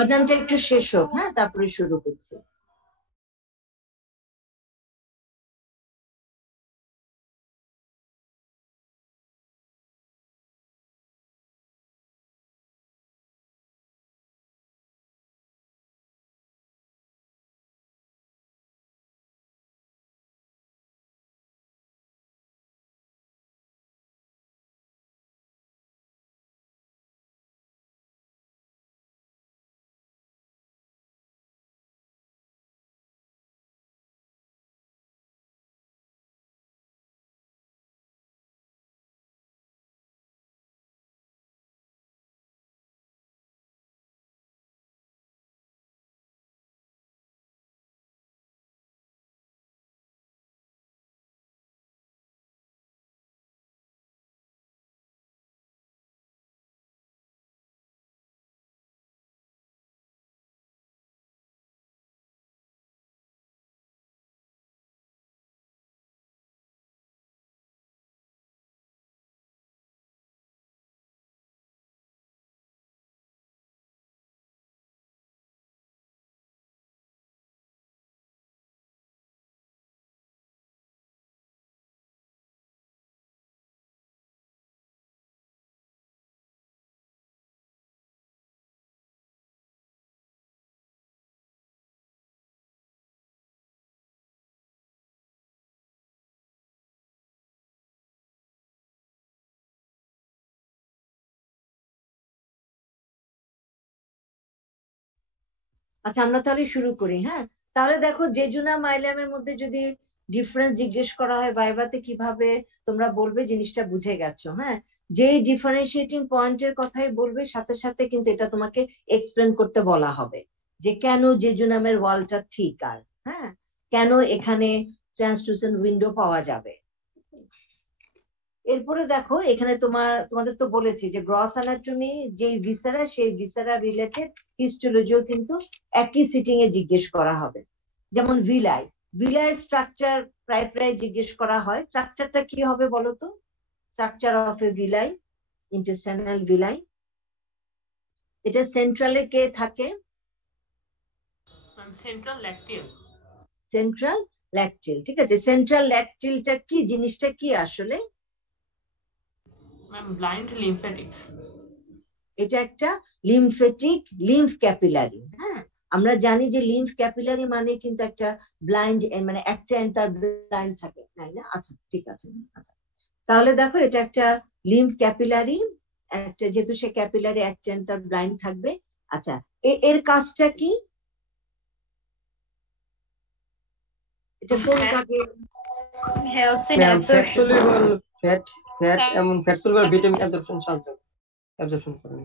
আজানটা একটু শেষ হোক, হ্যাঁ, তারপরে শুরু করছি। আচ্ছা, আমরা তাহলে শুরু করি। হ্যাঁ, তাহলে দেখো, জেজুনা মাইলামের মধ্যে যদি ডিফারেন্স জিজ্ঞেস করা হয় ভাইভাতে, কিভাবে তোমরা বলবে জিনিসটা বুঝে গেছো। হ্যাঁ, যে ডিফারেন্সিয়েটিং পয়েন্টের কথাই বলবে, সাথে সাথে কিন্তু এটা তোমাকে এক্সপ্লেন করতে বলা হবে যে কেন জেজুনামের ওয়ালটা ঠিক, আর হ্যাঁ কেন এখানে ট্রান্সলুসেন্ট উইন্ডো পাওয়া যাবে। এরপরে দেখো, এখানে তোমাদের তো বলেছি যে গ্রস অ্যানাটমি যে ভিসেরা, সেই ভিসেরা রিলেটেড হিস্টোলজিও কিন্তু একই সিটিং এ জিজ্ঞেস করা হবে। যেমন ভিলাইয়ের স্ট্রাকচার প্রায় প্রায় জিজ্ঞেস করা হয়। স্ট্রাকচারটা কি হবে বলো তো? Structure of A villi, intestinal villi. এটা সেন্ট্রালে কে থাকে? সেন্ট্রাল ল্যাকটিল। সেন্ট্রাল ল্যাকটিল, ঠিক আছে। সেন্ট্রাল ল্যাকটিলটা কি জিনিসটা, কি আসলে? Ma'am blind lymphatics. এটা একটা লিম্ফেটিক লিম্ফ ক্যাপিলারি। হ্যাঁ, আমরা জানি যে লিম্ফ ক্যাপিলারি মানে কিন্তু একটা ব্লাইন্ড, মানে একটা এন্টার ব্লাইন্ড থাকে, তাই না? আচ্ছা, ঠিক আছে। আচ্ছা, তাহলে দেখো, এটা একটা লিম্ফ ক্যাপিলারি, একটা, যেহেতু সে ক্যাপিলারি, একটা এন্টার ব্লাইন্ড থাকবে। আচ্ছা, এর কাজটা কি? এটা কোন কাজে? helps in absorption. ফ্যাট এবং ফ্যাট সলুবল ভিটামিন অ্যাবজর্পশন করে।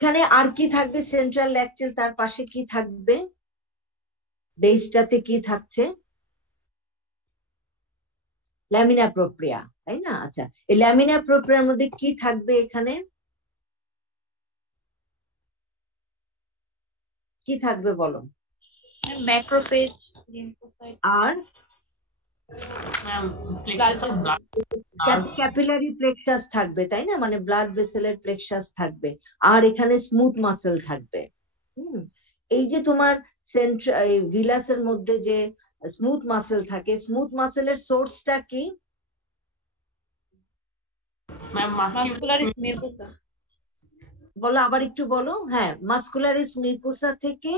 এখানে আর কি থাকবে? সেন্ট্রাল ল্যাকটিল, তার পাশে কি থাকবে? বেসটাতে কি থাকছে? ল্যামিনা প্রোপ্রিয়া, তাই না? আচ্ছা, এই ল্যামিনা প্রোপ্রিয়ার মধ্যে কি থাকবে? এখানে কি থাকবে বলো? ম্যাক্রোফেজ আর ক্যাপিলারি প্লেক্সাস থাকবে, তাই না? মানে ব্লাড ভেসেলের প্লেক্সাস থাকবে। আর এখানে স্মুথ মাসেল থাকবে। এই যে তোমার ভিলাসের মধ্যে যে স্মুথ মাসেল থাকে, স্মুথ মাসেলের সোর্সটা কি? বলো, আবার একটু বলো। হ্যাঁ, মাসকুলারিস মিউকোসা থেকে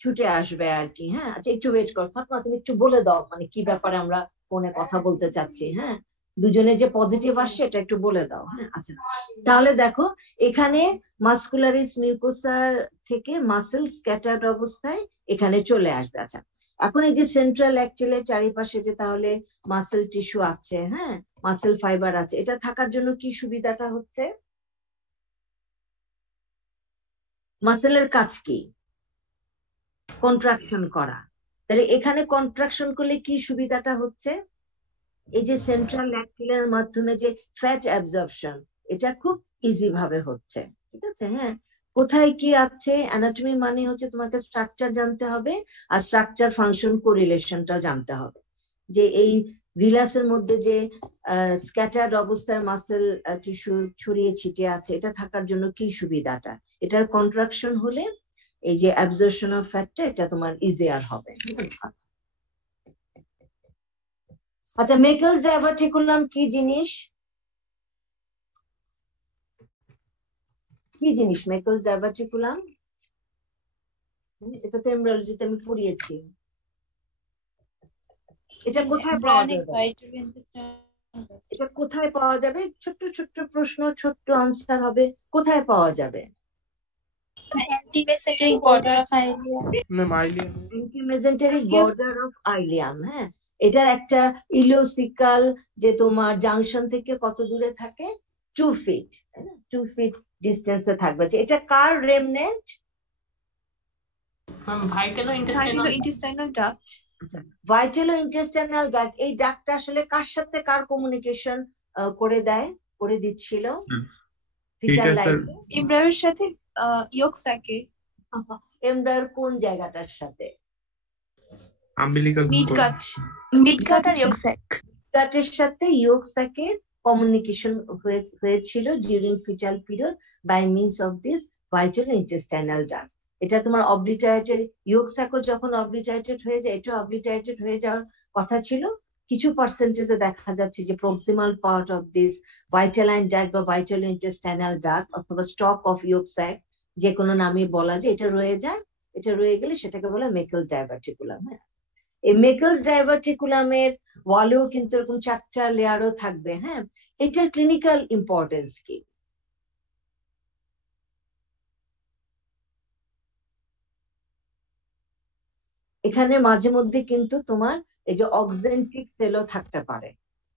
ছুটে আসবে আর কি। হ্যাঁ, আচ্ছা, একটু ওয়েট করো, ফাতেমা তুমি একটু বলে দাও মানে কি ব্যাপারে আমরা ফোনে কথা বলতে চাচ্ছি। হ্যাঁ, দুজনে যে পজিটিভ আসছে এটা একটু বলে দাও। হ্যাঁ, আচ্ছা, তাহলে দেখো, এখানে মাসকুলারিস মিউকোসার থেকে মাসেল স্ক্যাটার্ড অবস্থায় এখানে চলে আসবে। আচ্ছা, এখন এই যে সেন্ট্রাল ল্যাকটিলের চারিপাশে যে তাহলে মাসেল টিস্যু আছে, হ্যাঁ, মাসেল ফাইবার আছে, এটা থাকার জন্য কি সুবিধাটা হচ্ছে? মাসেলের কাজ কি? কন্ট্রাকশন করা। তাহলে এখানে কন্ট্রাকশন করলে কি সুবিধাটা হচ্ছে? এই যে সেন্ট্রাল ল্যাকটিলের মাধ্যমে যে ফ্যাট অ্যাবজর্পশন, এটা খুব ইজি ভাবে হচ্ছে। ঠিক আছে। হ্যাঁ, কোথায় কি আছে? অ্যানাটমি মানে হচ্ছে তোমাকে স্ট্রাকচার জানতে হবে, আর স্ট্রাকচার ফাংশন কোরিলেশনটাও জানতে হবে, যে এই ভিলাসের মধ্যে যে স্ক্যাটার্ড অবস্থায় মাসেল টিস্যু ছড়িয়ে ছিটিয়ে আছে, এটা থাকার জন্য কি সুবিধাটা? এটার কন্ট্রাকশন হলে এই যে অ্যাবজর্পশন অফ ফ্যাটটা এটা তোমার ইজিয়ার হবে। আচ্ছা, মেকলস ডাইভার্টিকুলাম কি জিনিস? কি জিনিস মেকলস ডাইভার্টিকুলাম? এটা তো এমব্রায়োলজিতে আমি পড়িয়েছি। এটা কোথায় পাওয়া যাবে? এটা কোথায় পাওয়া যাবে? ছোট্ট ছোট্ট প্রশ্ন, ছোট্ট আনসার হবে। কোথায় পাওয়া যাবে? Antimesenteric border of ileum. Antimesenteric border of ileum, হ্যাঁ। এটার একটা ইলিওসিকাল যে তোমার জাংশন থেকে কত দূরে থাকে? 2 ফিট, 2 ফিট ডিস্টেন্সে থাকবে। এটা কার রেমনেন্ট? Vitalointestinal duct. আচ্ছা, ভাইটালো-ইন্টেস্টাইনাল ডাক্ট। এই ডাক্টটা আসলে কার সাথে কার কমিউনিকেশন করে দেয়, করে দিচ্ছিল? এমব্রায়োর সাথে ইয়ক স্যাকের। এমব্রায়োর কোন জায়গাটার সাথে? আম্বিলিকাল মিডগাট আর ইয়ক স্যাক। গাটের সাথে ইয়ক স্যাকের কমিউনিকেশন হয়েছিল during fetal period by means of this vitello intestinal duct. এটা তোমার অবলিটারেটেড, ইয়ক স্যাকও যখন অবলিটারেটেড হয়ে যায়, এটা অবলিটারেটেড হয়ে যাওয়ার কথা ছিল। কিছু পার্সেন্টেজে দেখা যাচ্ছে যে proximal part of this vitelline duct বা ভাইটালো-ইন্টেস্টাইনাল ডাক্ট অথবা স্টক অফ ইয়ক স্যাক, যে কোনো নামে বলা যায়, এটা রয়ে যায়। এটা রয়ে গেলে সেটাকে বলে মেকলস ডাইভার্টিকুলাম। হ্যাঁ, এই মেকলস ডাইভার্টিকুলামের ওয়ালেও কিন্তু এরকম 4টা লেয়ারও থাকবে। হ্যাঁ, এটার ক্লিনিক্যাল ইম্পর্টেন্স কি? এখানে মাঝে মধ্যে কিন্তু তোমার এই যে অক্সেন্ট্রিক সেলও থাকতে পারে।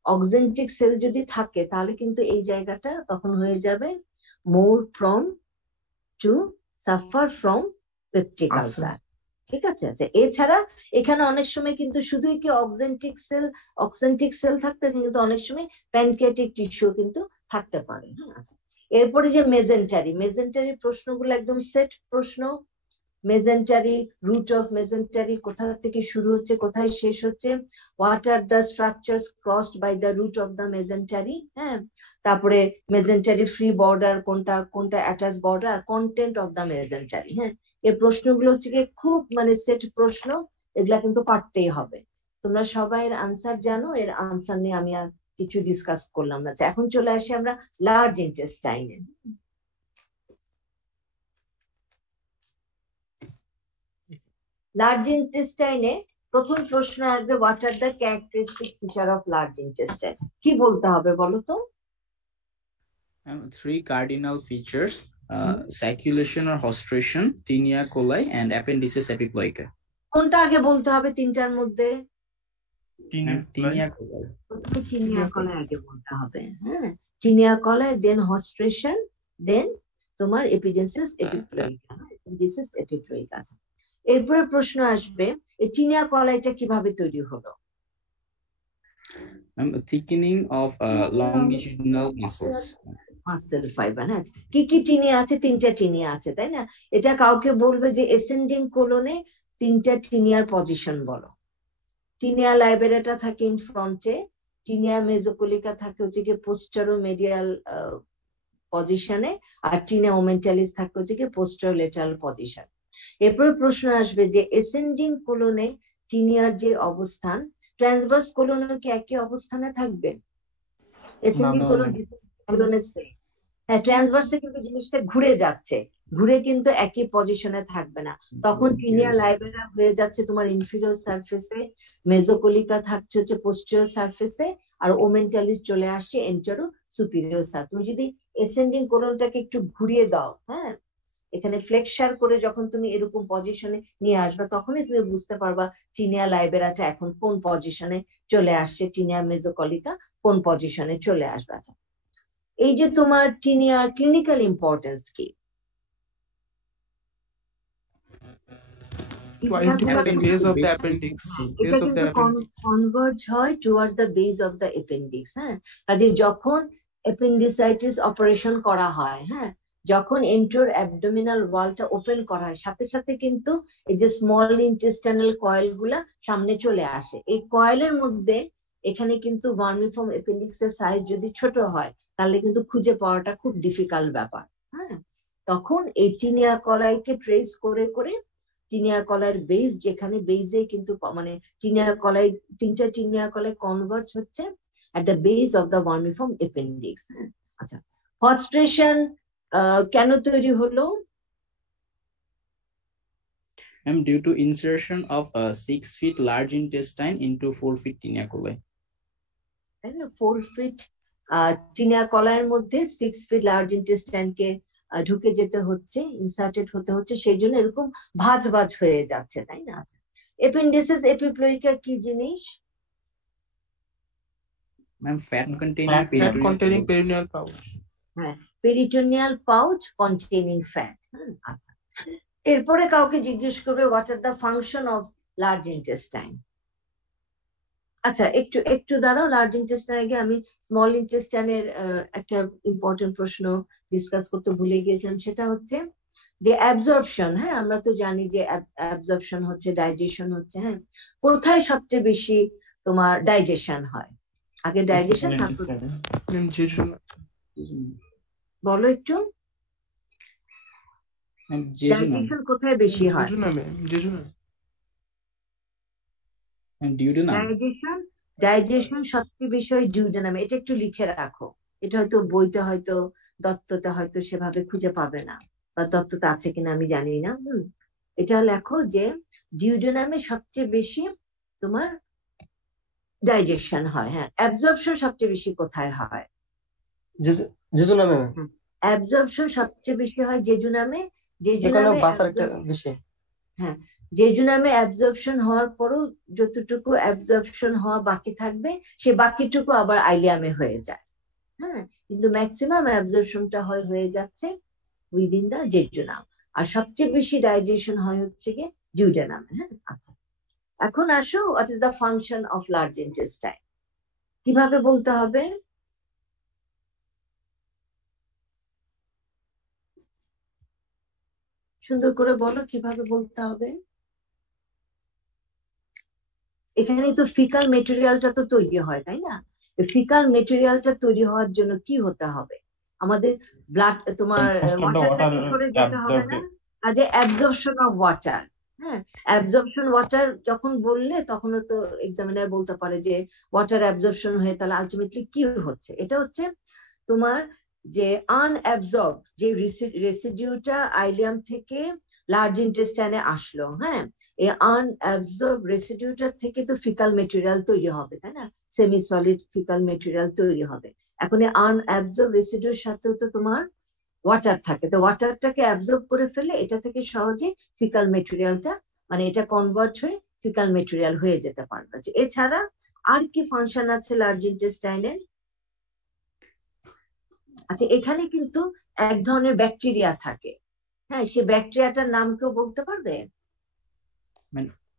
অক্সেন্ট্রিক সেল যদি থাকে তাহলে কিন্তু এই জায়গাটা তখন হয়ে যাবে more prone to suffer from peptic ulcer. ঠিক আছে। আচ্ছা, এছাড়া এখানে অনেক সময় কিন্তু শুধুই কি অক্সেন্ট্রিক সেল থাকতে, কিন্তু অনেক সময় প্যানক্রিয়াটিক টিস্যু কিন্তু থাকতে পারে। হ্যাঁ, আচ্ছা, এরপরে যে মেজেন্টারি প্রশ্নগুলো একদম সেট প্রশ্ন। মেজেন্টারি, রুট অফ মেজেন্টারি কোথা থেকে শুরু হচ্ছে, কোথায় শেষ হচ্ছে? What are the structures crossed by the root of the mesentery. হ্যাঁ, তারপরে মেজেন্টারি ফ্রি বর্ডার কোনটা, কোনটা অ্যাটাচ বর্ডার, আর কন্টেন্ট অফ দ্য মেজেন্টারি। হ্যাঁ, এই প্রশ্নগুলো হচ্ছে কি খুব মানে সেট প্রশ্ন, এগুলা কিন্তু পারতেই হবে। তোমরা সবাই এর আনসার জানো, এর আনসার নিয়ে আমি আর কিছু ডিসকাস করলাম না। এখন চলে আসি আমরা লার্জ ইন্টেস্টাইনে। লার্জ ইন্টেস্টাইনে প্রথম প্রশ্ন আসবে, what are the characteristic feature of large intestine? কি বলতে হবে বলো তো? 3 cardinal features: circulation or hostration, tinea coli, and appendices epiploica. কোনটা আগে বলতে হবে তিনটার মধ্যে? tinea coli। প্রথমে tinea coli আগে বলতে হবে। হ্যাঁ, tinea coli, দেন hostration, দেন তোমার এপিডেন্সিস এপিপ্লোইকা। এপিডেন্সিস এপিপ্লোইকা। এরপরে প্রশ্ন আসবে, এই tinea coliটা কিভাবে তৈরি হলো? thickening of longitudinal muscles. Muscle fibre. হ্যাঁ, কি কি টিনিয়া আছে? 3টা টিনিয়া আছে, তাই না? এটা কাউকে বলবে যে এসেন্ডিং কোলনে 3টা টিনিয়ার পজিশন বলো। টিনিয়া লাইবেরাটা থাকে ইন ফ্রন্টে, টিনিয়া মেজোকলিকা থাকে হচ্ছে কি পোস্টেরো মেডিয়াল পজিশনে, আর টিনিয়া ওমেন্টালিস থাকে হচ্ছে কি পোস্টেরো লেটারাল পজিশন। এরপরে প্রশ্ন আসবে যে এসেন্ডিং কোলনে টিনিয়ার যে অবস্থান, ট্রান্সভার্স কোলনে কি একই অবস্থানে থাকবে? এসেন্ডিং কোলনে ট্রান্সভার্সে কিন্তু জিনিসটা ঘুরে যাচ্ছে, ঘুরে কিন্তু একই পজিশনে থাকবে না। তখন টিনিয়া লাইবেরা হয়ে যাচ্ছে তোমার ইনফিরিয়র সারফেসে, মেজোকলিকা থাকছে হচ্ছে পোস্টেরিয়র সারফেসে, আর ওমেন্টালিস চলে আসছে এন্টেরো সুপিরিয়র সারফেস। তুমি যদি এসেন্ডিং কোলনটাকে একটু ঘুরিয়ে দাও, হ্যাঁ, এখানে ফ্লেক্সার করে যখন তুমি এরকম পজিশনে নিয়ে আসবে, তখনই তুমি বুঝতে পারবা টিনিয়া লাইবেরাটা এখন কোন পজিশনে চলে আসছে, টিনিয়া মেজোকলিকা কোন পজিশনে চলে আসবে। আচ্ছা, এই যে তোমার টিনিয়ার ক্লিনিক্যাল ইম্পর্টেন্স কি? To identify the base of the appendix. এটা কিন্তু কনভার্জ হয় towards the base of the appendix. হ্যাঁ, কাজে যখন অ্যাপেন্ডিসাইটিস অপারেশন করা হয়, হ্যাঁ, যখন এন্টার অ্যাবডোমিনাল ওয়ালটা ওপেন করা হয়, সাথে সাথে কিন্তু এই যে স্মল ইন্টেস্টাইনাল কয়েল গুলা সামনে চলে আসে। এই কয়েলের মধ্যে এখানে কিন্তু ভার্মিফর্ম অ্যাপেন্ডিক্সের সাইজ যদি ছোট হয় তাহলে কিন্তু খুঁজে পাওয়াটা খুব ডিফিকাল্ট ব্যাপার। হ্যাঁ, তখন এই টিনিয়া কলাইকে ট্রেস করে করে টিনিয়া কলার বেস, যেখানে বেসে কিন্তু মানে টিনিয়া কলাই, তিনটা টিনিয়া কলাই কনভার্জ হচ্ছে at the base of the vermiform appendix. আচ্ছা, ফস্ট্রেশন কেন তৈরি হলো? Due to insertion of a 6 feet large intestine into 4 feet tinea coli. তাই না, 4 feet টিনিয়া কলাইয়ের মধ্যে 6 feet লার্জ ইন্টেস্টাইনকে ঢুকে যেতে হচ্ছে, ইনসার্টেড হতে হচ্ছে, সেই জন্য এরকম ভাঁজ ভাঁজ হয়ে যাচ্ছে, তাই না? এপেন্ডিসিস এপিপ্লোইকা কি জিনিস? Ma'am, fat containing perineal pouch. হ্যাঁ, পেরিটোনিয়াল পাউচ কন্টেইনিং ফ্যাট। আচ্ছা, এরপরে কাউকে জিজ্ঞেস করবে what are the function of large intestine. আচ্ছা, একটু দাঁড়াও, লার্জ ইন্টেস্টাইন আগে আমি স্মল ইন্টেস্টাইনের একটা ইম্পর্টেন্ট প্রশ্ন ডিসকাস করতে ভুলে গিয়েছিলাম, সেটা হচ্ছে যে অ্যাবজর্পশন। হ্যাঁ, আমরা তো জানি যে অ্যাবজর্পশন হচ্ছে, ডাইজেশন হচ্ছে। হ্যাঁ, কোথায় সবচেয়ে বেশি তোমার ডাইজেশন হয়? আগে ডাইজেশন, তারপর বলো একটু, ডাইজেশন কোথায় বেশি হয়? ডাইজেশন সবচেয়ে বেশি হয় ডিউডেনামে। এটা একটু লিখে রাখো, এটা হয়তো বইতে হয়তো দত্ততে হয়তো সেভাবে খুঁজে পাবে না, বা দত্ততে আছে কিনা আমি জানি না। এটা লেখো যে ডিউডেনামে সবচেয়ে বেশি তোমার ডাইজেশন হয়। হ্যাঁ, অ্যাবজর্পশন সবচেয়ে বেশি কোথায় হয়? জেজুনামে। অ্যাবজর্পশন সবচেয়ে বেশি হয় জেজুনামে। হ্যাঁ, জেজুনামে অ্যাবজর্পশন হওয়ার পরও যতটুকু অ্যাবজর্পশন হওয়া বাকি থাকবে সে বাকিটুকু আবার আইলিয়ামে হয়ে যায়। হ্যাঁ, কিন্তু ম্যাক্সিমাম অ্যাবজর্পশনটা হয়ে যাচ্ছে উইদিন দা জেজুনাম, আর সবচেয়ে বেশি ডাইজেশন হয় হচ্ছে গিয়ে ডিউডেনামে। হ্যাঁ, আচ্ছা, এখন আসো what is the function of large intestine, কিভাবে বলতে হবে? সুন্দর করে বলো কিভাবে বলতে হবে। এখানে তো ফিকাল মেটেরিয়ালটা তো তৈরি হয়, তাই না? ফিকাল মেটেরিয়ালটা তৈরি হওয়ার জন্য কি হতে হবে? আমাদের ব্লাড, তোমার ওয়াটারটা কি করে যেতে হবে না? কাজে অ্যাবজর্পশন অফ ওয়াটার। হ্যাঁ, অ্যাবজর্পশন ওয়াটার যখন বললে তখনও তো এক্সামিনার বলতে পারে যে ওয়াটার অ্যাবজর্পশন হয়ে তাহলে আলটিমেটলি কি হচ্ছে? এটা হচ্ছে তোমার যে আনঅ্যাবজর্ব যে রেসিডিউটা আইলিয়াম থেকে লার্জ ইন্টেস্টাইনে আসলো। হ্যাঁ, এই আনঅ্যাবজর্ব রেসিডিউটার থেকে তো ফিকাল মেটেরিয়াল তৈরি হবে, তাই না? সেমি সলিড ফিকাল মেটেরিয়াল তৈরি হবে। এখন এই আনঅ্যাবজর্ব রেসিডিউর সাথেও তো তোমার ওয়াটার থাকে, তো ওয়াটারটাকে অ্যাবজর্ব করে ফেলে এটা থেকে সহজে ফিকাল মেটেরিয়ালটা, মানে এটা কনভার্ট হয়ে ফিকাল মেটেরিয়াল হয়ে যেতে পারবে। এছাড়া আর কি ফাংশন আছে লার্জ ইন্টেস্টাইনের? আচ্ছা, এখানে কিন্তু এক ধরনের ব্যাকটেরিয়া থাকে। হ্যাঁ, সে ব্যাকটেরিয়াটার নাম কেউ বলতে পারবে?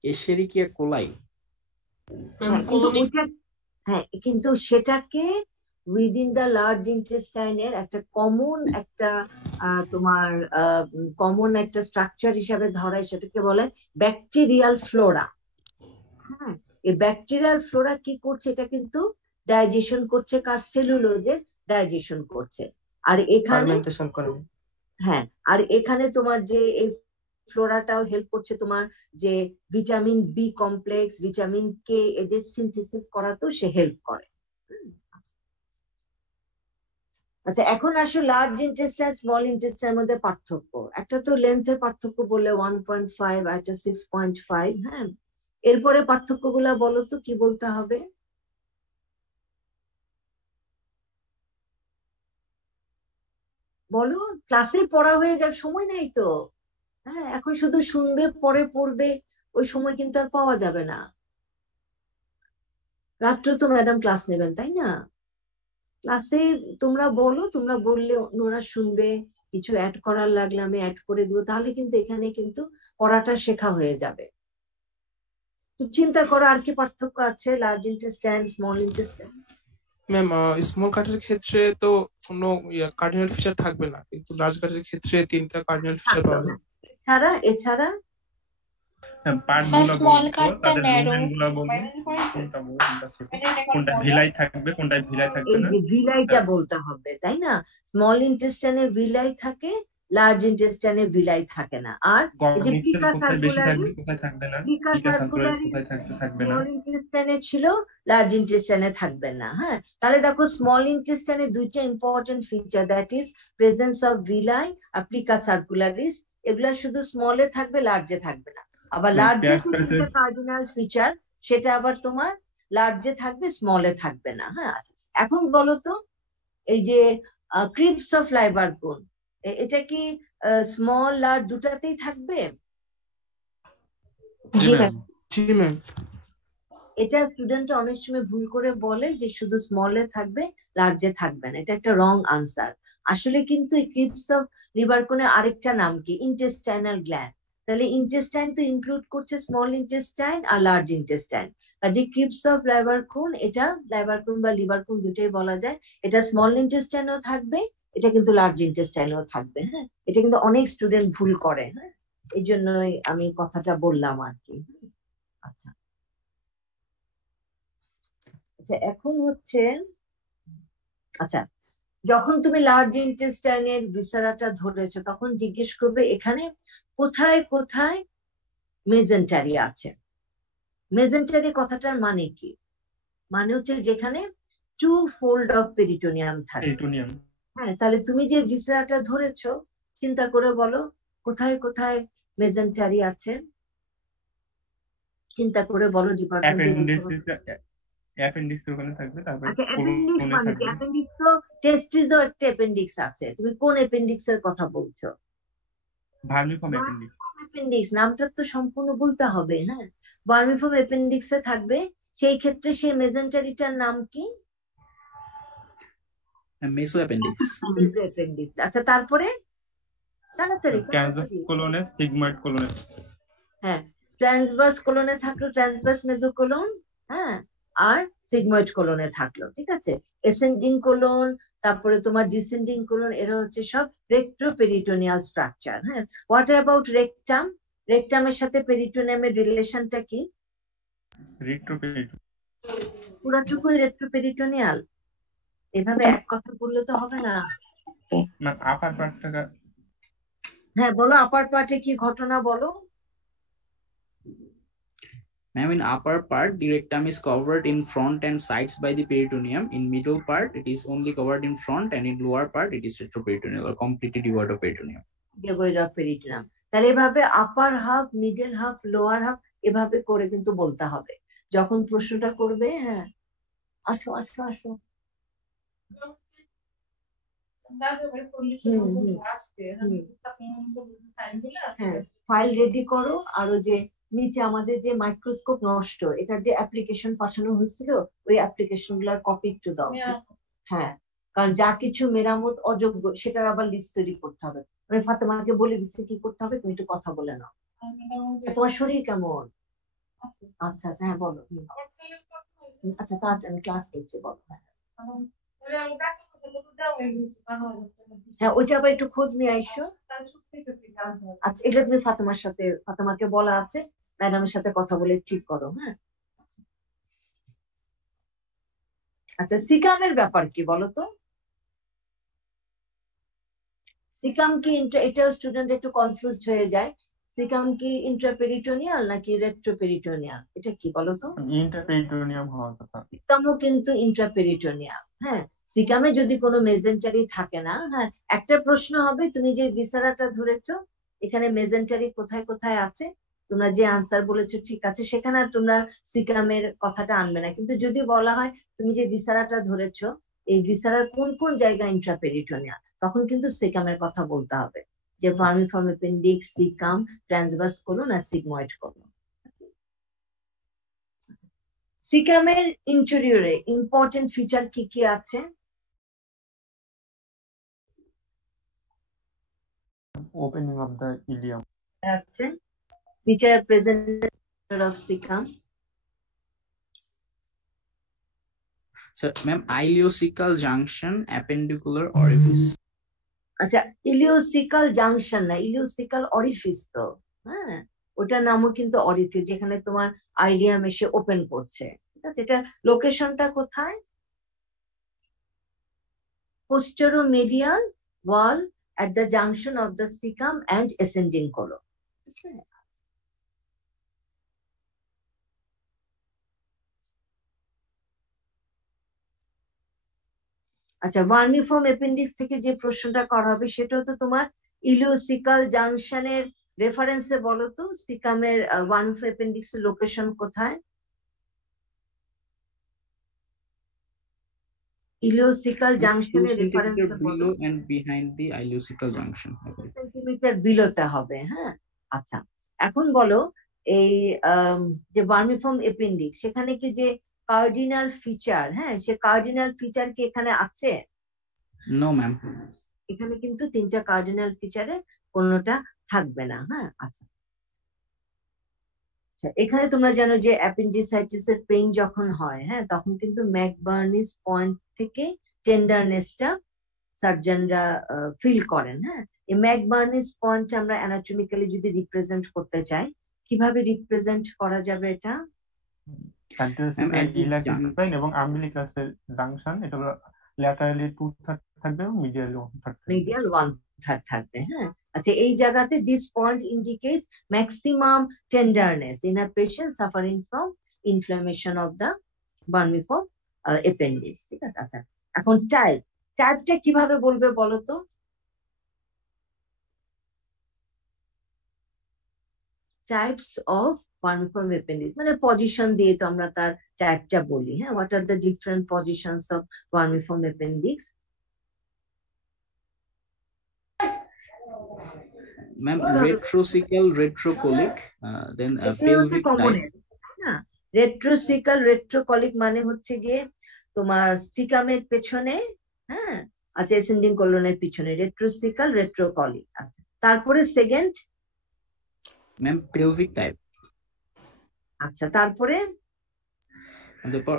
এশেরিকিয়া কোলাই। হ্যাঁ, কিন্তু সেটাকে উইদিন দা লার্জ ইন্টেস্টাইনের একটা কমন একটা স্ট্রাকচার হিসাবে ধরায়, সেটাকে বলে ব্যাকটেরিয়াল ফ্লোরা। হ্যাঁ, এই ব্যাকটেরিয়াল ফ্লোরা কি করছে? এটা কিন্তু ডাইজেশন করছে, কার সেলুলোজের ডাইজেশন করছে। আর এখানে হ্যাঁ, আর এখানে তোমার যে এই ফ্লোরাটাও হেল্প করছে তোমার যে vitamin B complex, vitamin K, এদের সিনথেসিস করাতেও সে হেল্প করে। আচ্ছা, এখন আসো লার্জ ইন্টেস্টাইন স্মল ইন্টেস্টাইনের মধ্যে পার্থক্য। একটা তো লেন্থের পার্থক্য বললে 1.5 আর একটা 6.5। হ্যাঁ, এরপরে পার্থক্যগুলা বলো তো, কি বলতে হবে? বলো, ক্লাসে পড়া হয়ে যাক, সময় নেই তো। হ্যাঁ, এখন শুধু শুনবে পরে পড়বে, ওই সময় কিন্তু আর পাওয়া যাবে না। রাত্রে তো ম্যাডাম ক্লাস নেবেন, তাই না? ক্লাসে তোমরা বলো, তোমরা বললে ওরা শুনবে, কিছু অ্যাড করার লাগলে আমি অ্যাড করে দিব, তাহলে কিন্তু এখানে কিন্তু পড়াটা শেখা হয়ে যাবে। চিন্তা করো আর কি পার্থক্য আছে large intestine small intestine? Ma'am, small কাটের ক্ষেত্রে তো কোনো কার্ডিনাল ফিচার থাকবে না, কিন্তু লার্জ কাটের ক্ষেত্রে 3টা কার্ডিনাল ফিচার পাওয়া যায়। এছাড়া পার্ট বা গুলো স্মল বলবো, কাটটা তাদের ন্যারো। ডোমেন গুলো বলবো, কোনটা বড় কোনটা ছোট, কোনটা ভিলাই থাকবে কোনটায় ভিলাই থাকবে এই না। যে ভিলাইটা বলতে হবে, তাই না? স্মল ইন্টেস্টাইনে ভিলাই থাকে, লার্জ ইন্টেস্টাইনে ভিলাই থাকে না। আর এই যে গলমিক্সেল প্লিকা কোথায় বেশি থাকবে সার্কুলারিস, কোথায় থাকবে না, প্লিকা পিকা সার্কুলারিস সার্কুলারিস কোথায় থাকবে থাকবে না। স্মল ইন্টেস্টাইনে ছিল, লার্জ ইন্টেস্টাইনে থাকবে না। হ্যাঁ, তাহলে দেখো স্মল ইন্টেস্টাইনে দুইটা important feature, that is presence of villi আর প্লিকা সার্কুলারিস। এগুলা শুধু স্মলে থাকবে, লার্জে থাকবে না। আবার লার্জে প্যাচ প্যাচেস কার্ডিনাল ফিচার, সেটা আবার তোমার লার্জে থাকবে, স্মলে থাকবে না। হ্যাঁ, এখন বলো তো, এই যে ক্রিপস অফ লাইবারকুন, এটা কি স্মল লার্জ দুটাতেই থাকবে? জি ম্যাম। জি ম্যাম। এটা স্টুডেন্টরা অনেক সময় ভুল করে বলে যে শুধু স্মলে থাকবে, লার্জে থাকবে না। এটা একটা রং আনসার। আসলে কিন্তু এই ক্রিপস অফ লিভারকুনের আরেকটা নাম কি, ইন্টেস্টাইনাল গ্ল্যান্ড। তাহলে ইন্টেস্টাইন তো ইনক্লুড করছে স্মল ইন্টেস্টাইন আর লার্জ ইন্টেস্টাইন। কাজে ক্রিপস অফ লাইবারকুন, এটা লাইবারকুন বা লিভারকুন দুটোই বলা যায়। এটা স্মল ইন্টেস্টাইনও থাকবে, এটা কিন্তু লার্জ ইন্টেস্টাইনও থাকবে। হ্যাঁ, এটা কিন্তু অনেক স্টুডেন্ট ভুল করে। হ্যাঁ, এই জন্যই আমি কথাটা বললাম আর কি। আচ্ছা আচ্ছা, এখন হচ্ছে, আচ্ছা, যখন তুমি লার্জ ইন্টেস্টাইনের ভিসারাটা ধরেছো, তখন জিজ্ঞেস করবে এখানে কোথায় কোথায় মেজেন্টারি আছে। মেজেন্টারি কথাটার মানে কি? মানে হচ্ছে যেখানে টু ফোল্ড অফ পেরিটোনিয়াম থাকে। পেরিটোনিয়াম। হ্যাঁ, তাহলে তুমি যে ভিসারাটা ধরেছো, চিন্তা করে বলো কোথায় কোথায় মেজেন্টারি আছে। চিন্তা করে বলো ডিপার্টমেন্টে। অ্যাপেন্ডিক্স ওখানে থাকবে, তারপর আচ্ছা, অ্যাপেন্ডিক্স কোলনে মানে কি? থাকবে। অ্যাপেন্ডিক্স তো টেস্টিসও একটা অ্যাপেন্ডিক্স আছে। তুমি কোন অ্যাপেন্ডিক্স এর কথা বলছো? Vermiform appendix. অ্যাপেন্ডিক্স নামটা তো সম্পূর্ণ বলতে হবে। হ্যাঁ, ভার্মিফর্ম অ্যাপেন্ডিক্স এ থাকবে। সেই ক্ষেত্রে সেই মেজেন্টারিটার নাম কি? মেসো অ্যাপেন্ডিক্স। অ্যাপেন্ডিক্স। আচ্ছা, তারপরে তাড়াতাড়ি ট্রান্সভার্স কোলনে, সিগময়েড কোলনে। হ্যাঁ, ট্রান্সভার্স কোলনে থাকলো ট্রান্সভার্স মেজোকোলন। হ্যাঁ, আর সিগময়েড কোলনে থাকলো। ঠিক আছে, এসেন্ডিং কোলন, তারপরে তোমার ডিসেন্ডিং কোলন, এরা হচ্ছে সব রেক্টোপেরিটোনিয়াল স্ট্রাকচার। হ্যাঁ, হোয়াট অ্যাবাউট রেকটাম? রেকটামের সাথে পেরিটোনিয়ামের রিলেশনটা কি? রেক্টোপেরিটোনিয়াম। পুরাটুকুই রেক্টোপেরিটোনিয়াল। এভাবে এক কথা বললে তো হবে না। মানে আপার পার্টটা। হ্যাঁ, বলো আপার পার্টে কি ঘটনা বলো। Ma'am, in upper part, the rectum is covered in front and sides by the peritoneum. In middle part, it is only covered in front, and in lower part, it is retroperitoneal or completely devoid of peritoneum. Devoid of peritoneum. তাহলে এভাবে আপার half, middle half, lower half এভাবে করে কিন্তু বলতে হবে যখন প্রশ্নটা করবে। হ্যাঁ, আসো আসো আসো। হ্যাঁ, ফাইল রেডি করো। আর ওই যে নিচে আমাদের যে মাইক্রোস্কোপ নষ্ট, এটা যে অ্যাপ্লিকেশন পাঠানো হয়েছিল, ওই অ্যাপ্লিকেশন গুলার কপি একটু দাও। হ্যাঁ, কারণ যা কিছু মেরামত অযোগ্য সেটার আবার লিস্ট তৈরি করতে হবে। আমি ফাতেমাকে বলে দিচ্ছি কি করতে হবে, তুমি একটু কথা বলে নাও। তোমার শরীর কেমন? আচ্ছা আচ্ছা, হ্যাঁ বলো। আচ্ছা, তাড়াতাড়ি, আমি ক্লাস নিচ্ছি, বলো। হ্যাঁ, ওইটা আবার একটু খোঁজ নিয়ে আইসো। আচ্ছা, এটা তুমি ফাতেমাকে বলা আছে, ম্যাডামের সাথে কথা বলে ঠিক করো। হ্যাঁ, আচ্ছা, সিকামের ব্যাপার কি বলো তো? সিকাম কি এটা স্টুডেন্ট একটু কনফিউজড হয়ে যায়। সিকাম কি ইন্ট্রাপেরিটোনিয়াল নাকি রেট্রোপেরিটোনিয়াল, এটা কি বলো তো? ইন্টারপেরিটোনিয়াম হওয়ার কথা। সিকামও কিন্তু ইন্ট্রাপেরিটোনিয়াল। হ্যাঁ, সিকামে যদি কোনো মেজেন্টারি থাকে না। হ্যাঁ, একটা প্রশ্ন হবে, তুমি যে ভিসারাটা ধরেছো এখানে মেজেন্টারি কোথায় কোথায় আছে, তোমরা যে আনসার বলেছো ঠিক আছে, সেখানে আর তোমরা সিকামের কথাটা আনবে না। কিন্তু যদি বলা হয় তুমি যে ভিসারাটা ধরেছো এই ভিসারার কোন কোন জায়গা ইন্ট্রাপেরিটোনিয়াল, তখন কিন্তু সিকামের কথা বলতে হবে, যে vermiform appendix, caecum, transverse colon আর সিগময়েড কোলন। সিকামের ইন্টেরিয়রে ইম্পর্টেন্ট ফিচার কি কি আছে? ওপেনিং অফ দ্য ইলিয়াম আছে। Feature present of caecum. So, ma'am, ileocecal junction, appendicular orifice. আচ্ছা, ইলিওসিকাল জাংশন না, ইলিওসিকাল অরিফিস তো। হ্যাঁ, ওটার নামও কিন্তু অরিফিস, যেখানে তোমার আইলিয়াম এসে ওপেন করছে, ঠিক আছে? এটা লোকেশনটা কোথায়? পোস্টেরোমেডিয়াল ওয়াল at the junction of the cecum and ascending colon. আচ্ছা, ভার্মিফর্ম অ্যাপেন্ডিক্স থেকে যে প্রশ্নটা করা হবে সেটা তো তোমার ইলিওসিকাল জাংশনের রেফারেন্সে বলো তো সিকামের ভার্মিফর্ম অ্যাপেন্ডিক্স এর লোকেশন কোথায়? ইলিওসিকাল জাংশনের রেফারেন্সে বলো। below and behind the ileocecal junction. Centimetre বিলোতে হবে, হ্যাঁ। আচ্ছা, এখন বলো এই যে ভার্মিফর্ম অ্যাপেন্ডিক্স, সেখানে কি যে কার্ডিনাল ফিচার, হ্যাঁ, সে কার্ডিনাল ফিচার কি এখানে আছে? No, ma'am. এখানে কিন্তু 3টা কার্ডিনাল ফিচারে কোনোটা থাকবে না, হ্যাঁ। আচ্ছা, এখানে তোমরা জানো যে অ্যাপেন্ডিসাইটিস এর পেইন যখন হয়, হ্যাঁ, তখন কিন্তু ম্যাকবার্নিস পয়েন্ট থেকে টেন্ডারনেসটা সার্জনরা ফিল করেন, হ্যাঁ। এই ম্যাকবার্নিস পয়েন্ট আমরা অ্যানাটমিক্যালি যদি রিপ্রেজেন্ট করতে চাই, কিভাবে রিপ্রেজেন্ট করা যাবে এটা? এবং আম্বিলিকাসের জাংশন, এটা হলো ল্যাটারালি 2/3 থাকবে এবং মিডিয়ালি 1/3 থাকবে। মিডিয়াল 1/3 থাকবে, হ্যাঁ। আচ্ছা, এই জায়গাতে this point indicates maximum tenderness in a patient suffering from inflammation of the vermiform appendix, ঠিক আছে? আচ্ছা, এখন টাইপটা কিভাবে বলবে বলো তো? টাইপস অফ ভার্মিফর্ম অ্যাপেন্ডিক্স মানে পজিশন দিয়ে তো আমরা তার টাইপটা বলি, হ্যাঁ। What are the different positions of vermiform appendix? Ma'am, retrocecal, retrocolic, then pelvic type. না, রেট্রোসিকাল রেট্রোকলিক মানে হচ্ছে গিয়ে তোমার সিকামের পেছনে, হ্যাঁ। আচ্ছা, অ্যাসেন্ডিং কোলনের পিছনে রেট্রোসিকাল রেট্রোকলিক। আচ্ছা, তারপরে সেকেন্ড? Ma'am, pelvic type. আচ্ছা, তারপরে? তারপর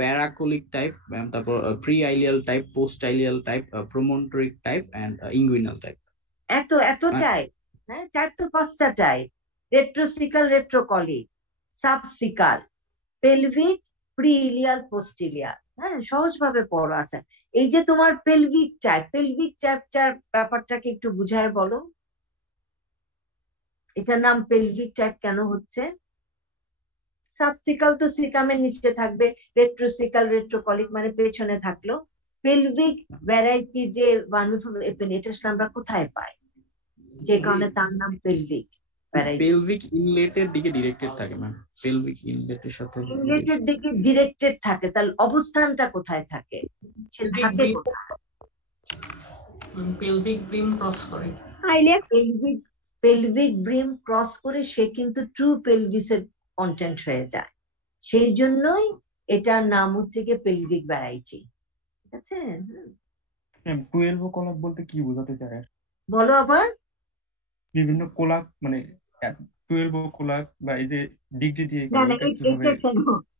paracolic type, ma'am, তারপর pre-ileal type, post-ileal type, promontoric type, and inguinal type. এত টাইপ, হ্যাঁ। টাইপ তো 5টা টাইপ: রেট্রোসিকাল রেট্রোকলিক, সাবসিকাল, পেলভিক, প্রিইলিয়াল, পোস্টিলিয়াল, হ্যাঁ। সহজভাবে পড়ো। আচ্ছা, এই যে তোমার পেলভিক টাইপটার ব্যাপারটাকে একটু বুঝায় বলো। এটার নাম পেলভিক টাইপ কেন হচ্ছে? সাবসিকাল তো সিকামের নিচে থাকবে, রেট্রোসিকাল রেট্রোকলিক মানে পেছনে থাকলো। পেলভিক ভ্যারাইটি যে ভার্মিফর্ম অ্যাপেন্ডিক্স, এটা আমরা কোথায় পাই, যে কারণে তার নাম পেলভিক ভ্যারাইটি? পেলভিক ইনলেটের দিকে ডিরেক্টেড থাকে, ম্যাম। পেলভিক ইনলেটের সাথে ইনলেটের দিকে ডিরেক্টেড থাকে, তাহলে অবস্থানটা কোথায় থাকে? সে থাকে পেলভিক ব্রিম ক্রস করে। পেলভিক ব্রিম ক্রস করে সে কিন্তু ট্রু পেলভিসের কন্টেন্ট হয়ে যায়। সেই জন্যই এটার নাম হচ্ছে গিয়ে পেলভিক ভ্যারাইটি, ঠিক আছে? 12 কোলাক বলতে কি বোঝাতে চায় বলো আবার। বিভিন্ন কোলাক মানে 12 কোলাক বা এই যে ডিগ্রি দিয়ে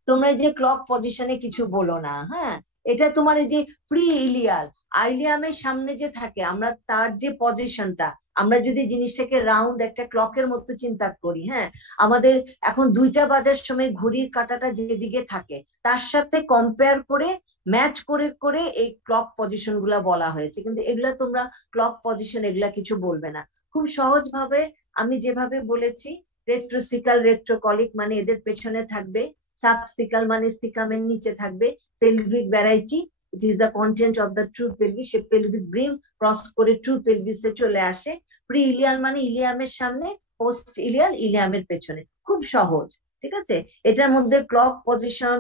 তোমরা যে ক্লক পজিশনে কিছু বলো না, হ্যাঁ। এটা তোমার এই যে প্রি ইলিয়াল আইলিয়ামের সামনে যে থাকে, আমরা তার যে পজিশনটা, আমরা যদি জিনিসটাকে রাউন্ড একটা ক্লকের মতো চিন্তা করি, হ্যাঁ, আমাদের এখন 2টা বাজার সময় ঘড়ির কাঁটাটা যেদিকে থাকে তার সাথে কম্পেয়ার করে ম্যাচ করে করে এই ক্লক পজিশন গুলা বলা হয়েছে। কিন্তু এগুলা তোমরা ক্লক পজিশন এগুলা কিছু বলবে না। খুব সহজ ভাবে আমি যেভাবে বলেছি, রেট্রোসিকাল রেট্রোকলিক মানে এদের পেছনে থাকবে, সাবসিকাল মানে সিকামের নিচে থাকবে, pelvic variety it is the content of the true pelvis, say pelvic brim cross করে ট্রু পেলভিসে চলে আসে। প্রি ইলিয়াল মানে ইলিয়ামের সামনে, পোস্ট ইলিয়াল ইলিয়ামের পেছনে। খুব সহজ, ঠিক আছে? এটার মধ্যে ক্লক পজিশন,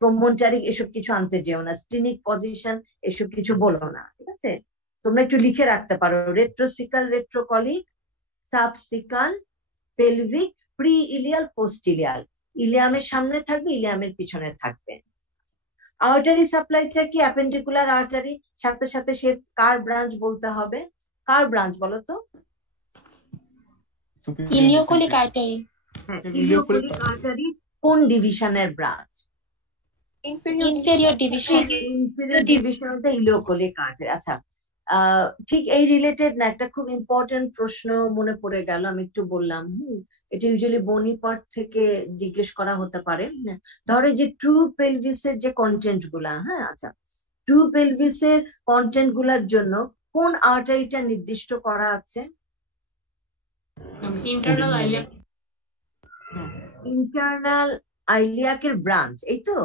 প্রমোটারিক এসব কিছু আনতে যেও না, স্প্লিনিক পজিশন এসব কিছু বলো না, ঠিক আছে? তোমরা একটু লিখে রাখতে পারো, রেট্রোসিকাল রেট্রোকলিক, সাবসিকাল, পেলভিক, প্রি ইলিয়াল, পোস্ট ইলিয়াল। ইলিয়ামের সামনে থাকবে, ইলিয়ামের পিছনে থাকবে। আর্টারি সাপ্লাইটা কি অ্যাপেন্ডিকুলার আর্টারি, সাথে সাথে সে কার ব্রাঞ্চ বলতে হবে? কার ব্রাঞ্চ বলো তো? ইলিওকোলিক আর্টারি। ইলিওকোলিক আর্টারি কোন ডিভিশনের branch? Inferior division. Inferior division of the ileocolic artery. আচ্ছা, ঠিক এই রিলেটেড না একটা খুব ইম্পর্টেন্ট প্রশ্ন মনে পড়ে গেল, আমি একটু বললাম। এটা ইউজুয়ালি বনি পার্ট থেকে জিজ্ঞেস করা হতে পারে। ধরো যে ট্রু পেলভিসের যে কন্টেন্ট গুলা, হ্যাঁ আচ্ছা, ট্রু পেলভিসের কন্টেন্ট গুলার জন্য কোন আর্টারিটা নির্দিষ্ট করা আছে? ইন্টারনাল আইলিয়া। ইন্টারনাল আইলিয়াকের ব্রাঞ্চ, এই তো,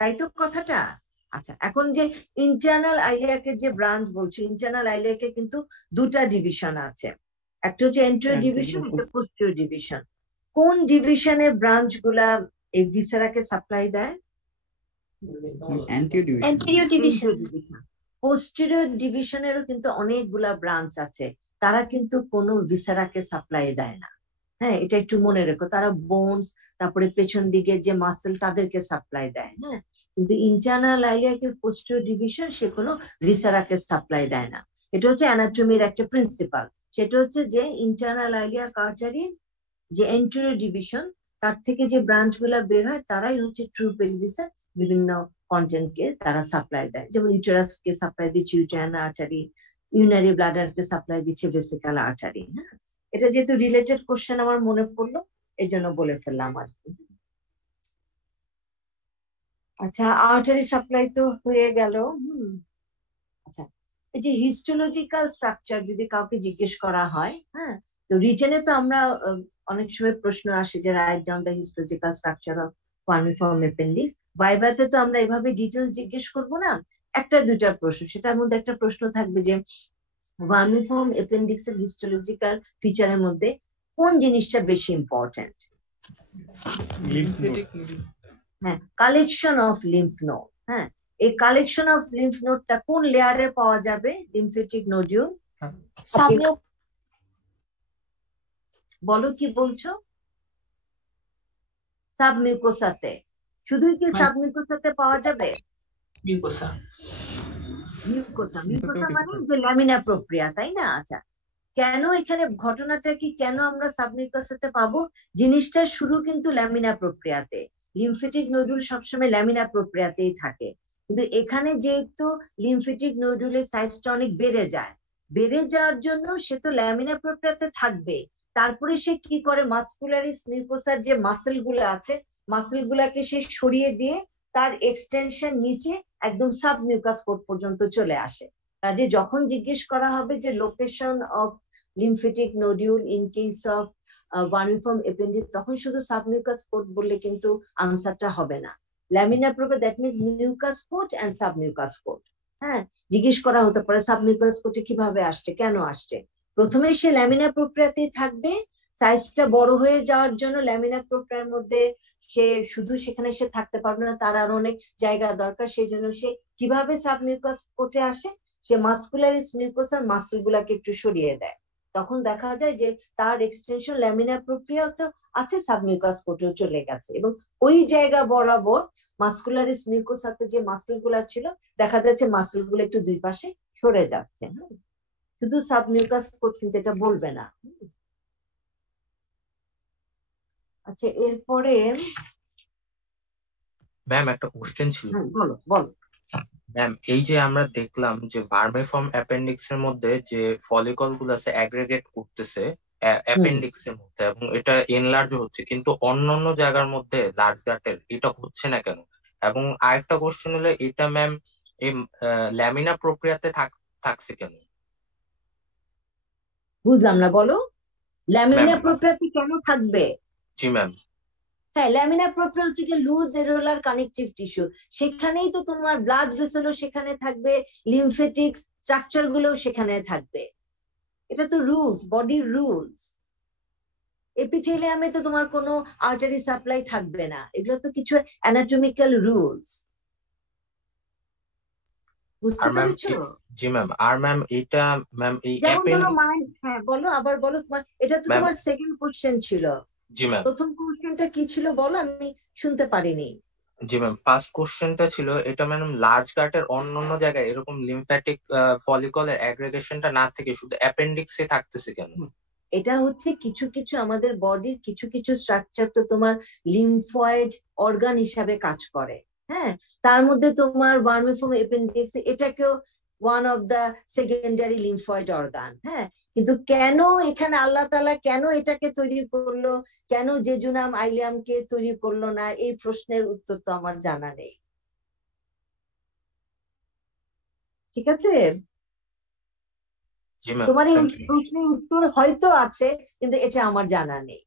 তাই তো কথাটা। আচ্ছা, এখন যে ইন্টারনাল আইলিয়াকের যে ব্রাঞ্চ বলছো, ইন্টারনাল আইলিয়াকের কিন্তু দুটা ডিভিশন আছে, একটা হচ্ছে এন্টেরিয়র ডিভিশন, একটা পোস্টেরিয়র ডিভিশন। কোন ডিভিশনের ব্রাঞ্চ গুলা এই ভিসেরাকে সাপ্লাই দেয়? anterior division পোস্টেরিয়র ডিভিশনেরও কিন্তু অনেকগুলা ব্রাঞ্চ আছে, তারা কিন্তু কোনো ভিসেরাকে সাপ্লাই দেয় না। হ্যাঁ, এটা একটু মনে রেখো, তারা বোনস, তারপরে পেছন দিকের যে মাসেল তাদেরকে সাপ্লাই দেয়। হ্যাঁ, কিন্তু ইন্টারনাল আইলিয়াকের পোস্টেরিয়র ডিভিশন সে কোনো ভিসেরাকে সাপ্লাই দেয় না। এটা হচ্ছে অ্যানাটমির একটা প্রিন্সিপাল, সেটা হচ্ছে যে ইন্টারনাল আইলিয়াক আর্টারি যে এন্টেরিয়র ডিভিশন, তার থেকে যে ব্রাঞ্চ গুলা বের হয় তারাই হচ্ছে ট্রু পেলভিসের বিভিন্ন কন্টেন্ট কে তারা সাপ্লাই দেয়। যেমন ইউটেরাস কে সাপ্লাই দিচ্ছে ইউটেরাইন আর্টারি, ইউনারি ব্লাডার কে সাপ্লাই দিচ্ছে ভেসিকাল আর্টারি। হ্যাঁ, এটা যেহেতু রিলেটেড কোশ্চেন আমার মনে পড়লো, এই জন্য বলে ফেললাম আর কি। আচ্ছা, আর্টারি সাপ্লাই তো হয়ে গেল। আচ্ছা, এই যে হিস্টোলজিক্যাল স্ট্রাকচার যদি কাউকে জিজ্ঞেস করা হয়, হ্যাঁ, তো রিটেনে তো আমরা অনেক সময় প্রশ্ন আসে যে write down the histological structure of vermiform appendix. ভাইভাতে তো আমরা এভাবে ডিটেল জিজ্ঞেস করবো না, একটা দুইটা প্রশ্ন, সেটার মধ্যে একটা প্রশ্ন থাকবে যে ভার্মিফর্ম অ্যাপেন্ডিক্স এর হিস্টোলজিক্যাল ফিচারের মধ্যে কোন জিনিসটা বেশি ইম্পর্টেন্ট? হ্যাঁ, কালেকশন অফ লিম্ফ নোড। হ্যাঁ, এই কালেকশন অফ লিম্ফ নোডটা কোন লেয়ারে পাওয়া যাবে? Lymphatic nodule. বলো কি বলছো? সাবমিউকোসাতে। শুধুই কি সাবমিউকোসাতে পাওয়া যাবে? মিউকোসা। মিউকোসা, মিউকোসা মানে যে ল্যামিনা প্রক্রিয়া, তাই না? আচ্ছা, কেন এখানে ঘটনাটা কি, কেন আমরা সাবমিউকোসাতে পাবো? জিনিসটা শুরু কিন্তু ল্যামিনা প্রক্রিয়াতে, লিম্ফেটিক নোডুল সবসময় ল্যামিনা প্রক্রিয়াতেই থাকে, কিন্তু এখানে যেহেতু লিম্ফেটিক নোডুলের সাইজটা অনেক বেড়ে যায়, বেড়ে যাওয়ার জন্য সে তো ল্যামিনা প্রক্রিয়াতে থাকবে, তারপরে সে কি করে, মাসকুলারিস মিউকোসার যে মাসেল গুলো আছে, মাসেল গুলাকে সে সরিয়ে দিয়ে তার এক্সটেনশন নিচে একদম সাবমিউকাস কোট পর্যন্ত চলে আসে। কাজে যখন জিজ্ঞেস করা হবে যে location of lymphatic nodule in case of vermiform appendix, তখন শুধু সাবমিউকাস কোট বললে কিন্তু আনসারটা হবে না। ল্যামিনা প্রক্রিয়া, that means mucous coat and submucous coat. হ্যাঁ, জিজ্ঞেস করা হতে পারে সাবমিউকাস কোটে কিভাবে আসছে, কেন আসছে। প্রথমে সে ল্যামিনা প্রক্রিয়াতেই থাকবে, সাইজটা বড় হয়ে যাওয়ার জন্য ল্যামিনা প্রক্রিয়ার মধ্যে সে শুধু সেখানে সে থাকতে পারবে না, তার আরো অনেক জায়গা দরকার, সেই জন্য সে কিভাবে সাবমিউকাস কোটে আসে, সে মাসকুলারিস মিউকোসার মাসল গুলাকে একটু সরিয়ে দেয়, তখন দেখা যায় যে তার এক্সটেনশন ল্যামিনা প্রক্রিয়া তো আছে, সাবমিউকাস কোটেও চলে গেছে, এবং ওই জায়গা বরাবর মাসকুলারিস মিউকোসাতে যে মাসল গুলা ছিল, দেখা যাচ্ছে মাসল গুলো একটু দুই পাশে সরে যাচ্ছে। শুধু সাবমিউকাস কোট কিন্তু এটা বলবে না। আচ্ছা, এরপরে ম্যাম একটা কোশ্চেন ছিল। বলো বলো। ম্যাম, এই যে আমরা দেখলাম যে ভার্মিফর্ম অ্যাপেন্ডিক্স এর মধ্যে যে ফলিকল গুলো আছে অ্যাগ্রেগেট করতেছে অ্যাপেন্ডিক্স এর মধ্যে, এবং এটা এনলার্জ হচ্ছে, কিন্তু অন্যান্য জায়গার মধ্যে লার্জ গাটের এটা হচ্ছে না কেন? এবং আরেকটা কোশ্চেন হলো, এটা ম্যাম এই ল্যামিনা প্রক্রিয়াতে থাকছে কেন? বুঝলাম না, বলো। ল্যামিনা প্রক্রিয়াতে কেন থাকবে? জি ম্যাম। হ্যাঁ, ল্যামিনা প্রক্রিয়া হচ্ছে কি লুজ এরোলার কানেকটিভ টিস্যু, সেখানেই তো তোমার ব্লাড ভেসেলও সেখানে থাকবে, লিম্ফেটিক স্ট্রাকচার গুলোও সেখানে থাকবে, এটা তো রুলস, বডির রুলস। এপিথেলিয়ামে তো তোমার কোনো আর্টারি সাপ্লাই থাকবে না, এগুলো তো কিছু অ্যানাটমিক্যাল রুলস, বুঝতে পেরেছো? জি ম্যাম। আর ম্যাম এটা ম্যাম এই হ্যাঁ বলো, আবার বলো, তোমার এটা তো তোমার সেকেন্ড কোশ্চেন ছিল। জি ম্যাম। প্রথম কোশ্চেনটা কি ছিল বলো, আমি শুনতে পারিনি। জি ম্যাম, ফার্স্ট কোশ্চেনটা ছিল এটা ম্যাম, লার্জ গাটের অন্যান্য জায়গায় এরকম লিম্ফ্যাটিক ফলিকলের অ্যাগ্রেগেশনটা না থেকে শুধু অ্যাপেন্ডিক্সে থাকতেছে কেন? এটা হচ্ছে কিছু কিছু আমাদের বডির কিছু কিছু স্ট্রাকচার তো তোমার লিম্ফয়েড অর্গান হিসাবে কাজ করে। হ্যাঁ, তার মধ্যে তোমার ভার্মিফর্ম অ্যাপেন্ডিক্স এটাকেও one of the secondary lymphoid organ. হ্যাঁ, কিন্তু কেন এখানে আল্লাহ তাআলা কেন এটাকে তৈরি করলো, কেন জেজুনাম আইলিয়ামকে তৈরি করলো না, এই প্রশ্নের উত্তর তো আমার জানা নেই। ঠিক আছে, জি ম্যাম, তোমার এই থ্যাংক ইউ। প্রশ্নের উত্তর হয়তো আছে, কিন্তু এটা আমার জানা নেই।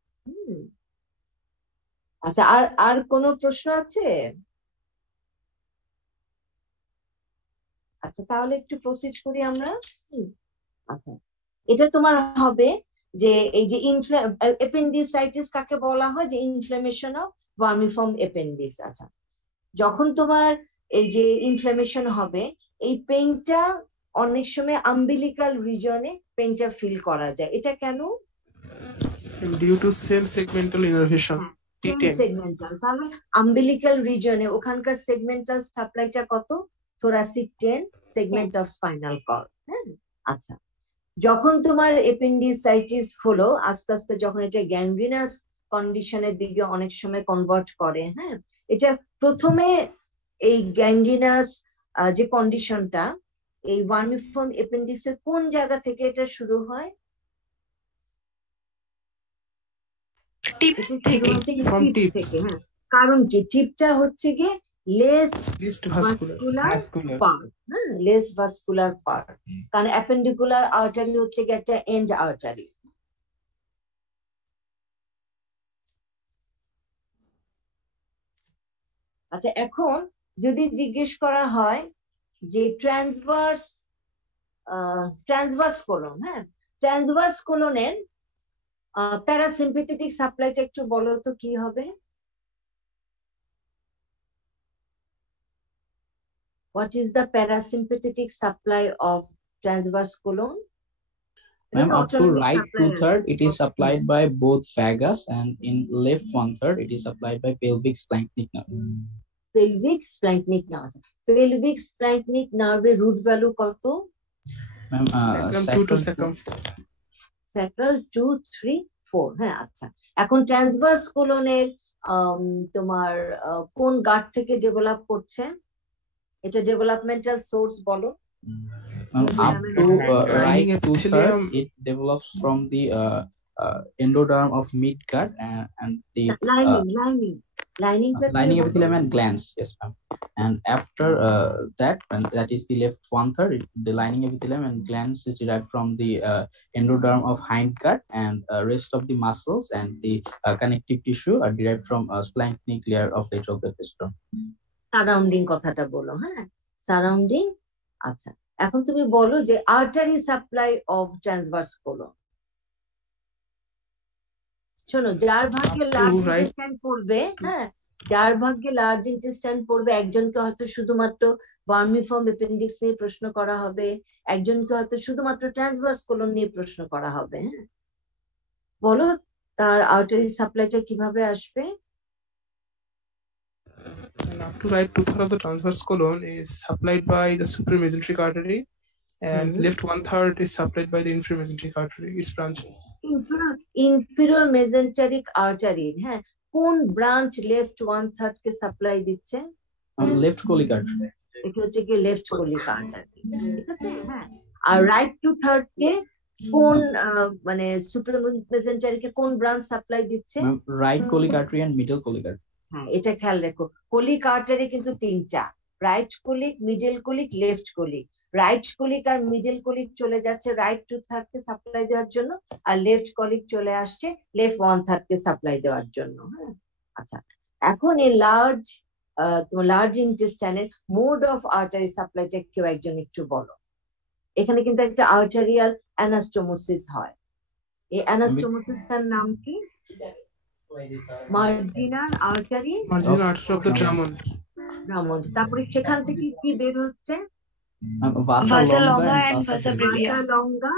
আচ্ছা, আর আর কোনো প্রশ্ন আছে? আচ্ছা, তাহলে একটু প্রসিড করি আমরা। আচ্ছা, এটা তোমার হবে যে এই যে এপেন্ডিসাইটিস কাকে বলা হয়, যে ইনফ্লামেশন অফ ভার্মিফর্ম এপেন্ডিস। আচ্ছা, যখন তোমার এই যে ইনফ্লামেশন হবে, এই পেইনটা অনেক সময় আম্বিলিকাল রিজনে পেইনটা ফিল করা যায়। এটা কেন? Due to same segmental innervation T10। Segmental, তাহলে আম্বিলিকাল রিজনে ওখানকার সেগমেন্টাল সাপ্লাইটা কত? Thoracic 10, segment of spinal cord. হ্যাঁ, আচ্ছা, যখন তোমার এপেন্ডিসাইটিস হলো, আস্তে আস্তে যখন এটা গ্যাংগ্রিনাস কন্ডিশনের দিকে অনেক সময় কনভার্ট করে। হ্যাঁ, এটা প্রথমে এই গ্যাংগ্রিনাস যে কন্ডিশনটা, এই ভার্মিফর্ম এপেন্ডিক্সের কোন জায়গা থেকে এটা শুরু হয়? টিপ এটা শুরু থেকে। হচ্ছে From টিপ tip. থেকে। হ্যাঁ, কারণ কি, টিপটা হচ্ছে গিয়ে less least vascular. Vascular part. হ্যাঁ, লেস ভাস্কুলার পার্ট, কারণ অ্যাপেন্ডিকুলার আর্টারি হচ্ছে গিয়ে একটা এন্ড আর্টারি। আচ্ছা, এখন যদি জিজ্ঞেস করা হয় যে ট্রান্সভার্স কোলন, হ্যাঁ, ট্রান্সভার্স কোলনের প্যারাসিম্পেথেটিক সাপ্লাইটা একটু বলো তো কি হবে? What is the parasympathetic supply of transverse colon? Ma'am, up to right 2/3 it is supplied by both vagus, and in left 1/3 it is supplied by pelvic splanchnic nerve. Pelvic splanchnic nerve. Pelvic splanchnic nerve root value কত? Ma'am, Sacrum 2 to sacrum 4। Sacral 2, 3, 4। হ্যাঁ, আচ্ছা, এখন transverse কোলনের তোমার কোন guard থেকে develop করছে? এটা developmental source বলো। Up to right Lining 2/3 epithelium. it develops from the endoderm of midgut and the lining epithelium and glands. Yes, ma'am. And after that, and that is the left 1/3, the lining epithelium and glands is derived from the endoderm of hindgut, and rest of the muscles and the connective tissue are derived from splanchnic layer of lateral pelvis. Surrounding কথাটা বলো। হ্যাঁ, surrounding. আচ্ছা, এখন তুমি বলো যে artery supply of transverse colon. শোনো, যার ভাগ্যে লার্জ ইন্টেস্টাইন পড়বে, হ্যাঁ, যার ভাগ্যে লার্জ ইন্টেস্টাইন পড়বে, একজনকে হয়তো শুধুমাত্র ভার্মিফর্ম এপেন্ডিক্স নিয়ে প্রশ্ন করা হবে, একজনকে হয়তো শুধুমাত্র ট্রান্সভার্স কোলন নিয়ে প্রশ্ন করা হবে। হ্যাঁ, বলো তার আর্টারি সাপ্লাইটা কিভাবে আসবে? And up to right 2/3 of the transverse colon is supplied by the supramesenteric artery, and left 1/3 is supplied by the inframesenteric artery, its branches. Inferior mesenteric artery, হ্যাঁ, কোন ব্রাঞ্চ লেফট 1/3 কে সাপ্লাই দিচ্ছে? Left colic artery. এটা হচ্ছে কি left colic artery. ঠিক আছে, হ্যাঁ। আর right 2/3 কে কোন মানে সুপ্রামেসেন্টারি কে কোন ব্রাঞ্চ সাপ্লাই দিচ্ছে? Right colic artery and middle colic artery. হ্যাঁ, এটা খেয়াল রেখো, কোলিক আর্টারি কিন্তু তিনটা, right colic, middle colic, left colic. Right colic আর মিডল কোলিক চলে যাচ্ছে রাইট 2/3 কে সাপ্লাই দেওয়ার জন্য, আর লেফট কোলিক চলে আসছে লেফট 1/3 কে সাপ্লাই দেওয়ার জন্য। হ্যাঁ, আচ্ছা, এখন এই লার্জ ইন্টেস্টাইনের মোড অফ আর্টারি সাপ্লাইটা কেউ একজন একটু বলো। এখানে কিন্তু একটা আর্টারিয়াল অ্যানাস্টোমোসিস হয়। এই অ্যানাস্টোমোসিসটার নাম কি? Marginal artery of the Drummond. তারপরে সেখান থেকে কি বের হচ্ছে? Vasa longa and vasa brevia. ভাসা লঙ্গা,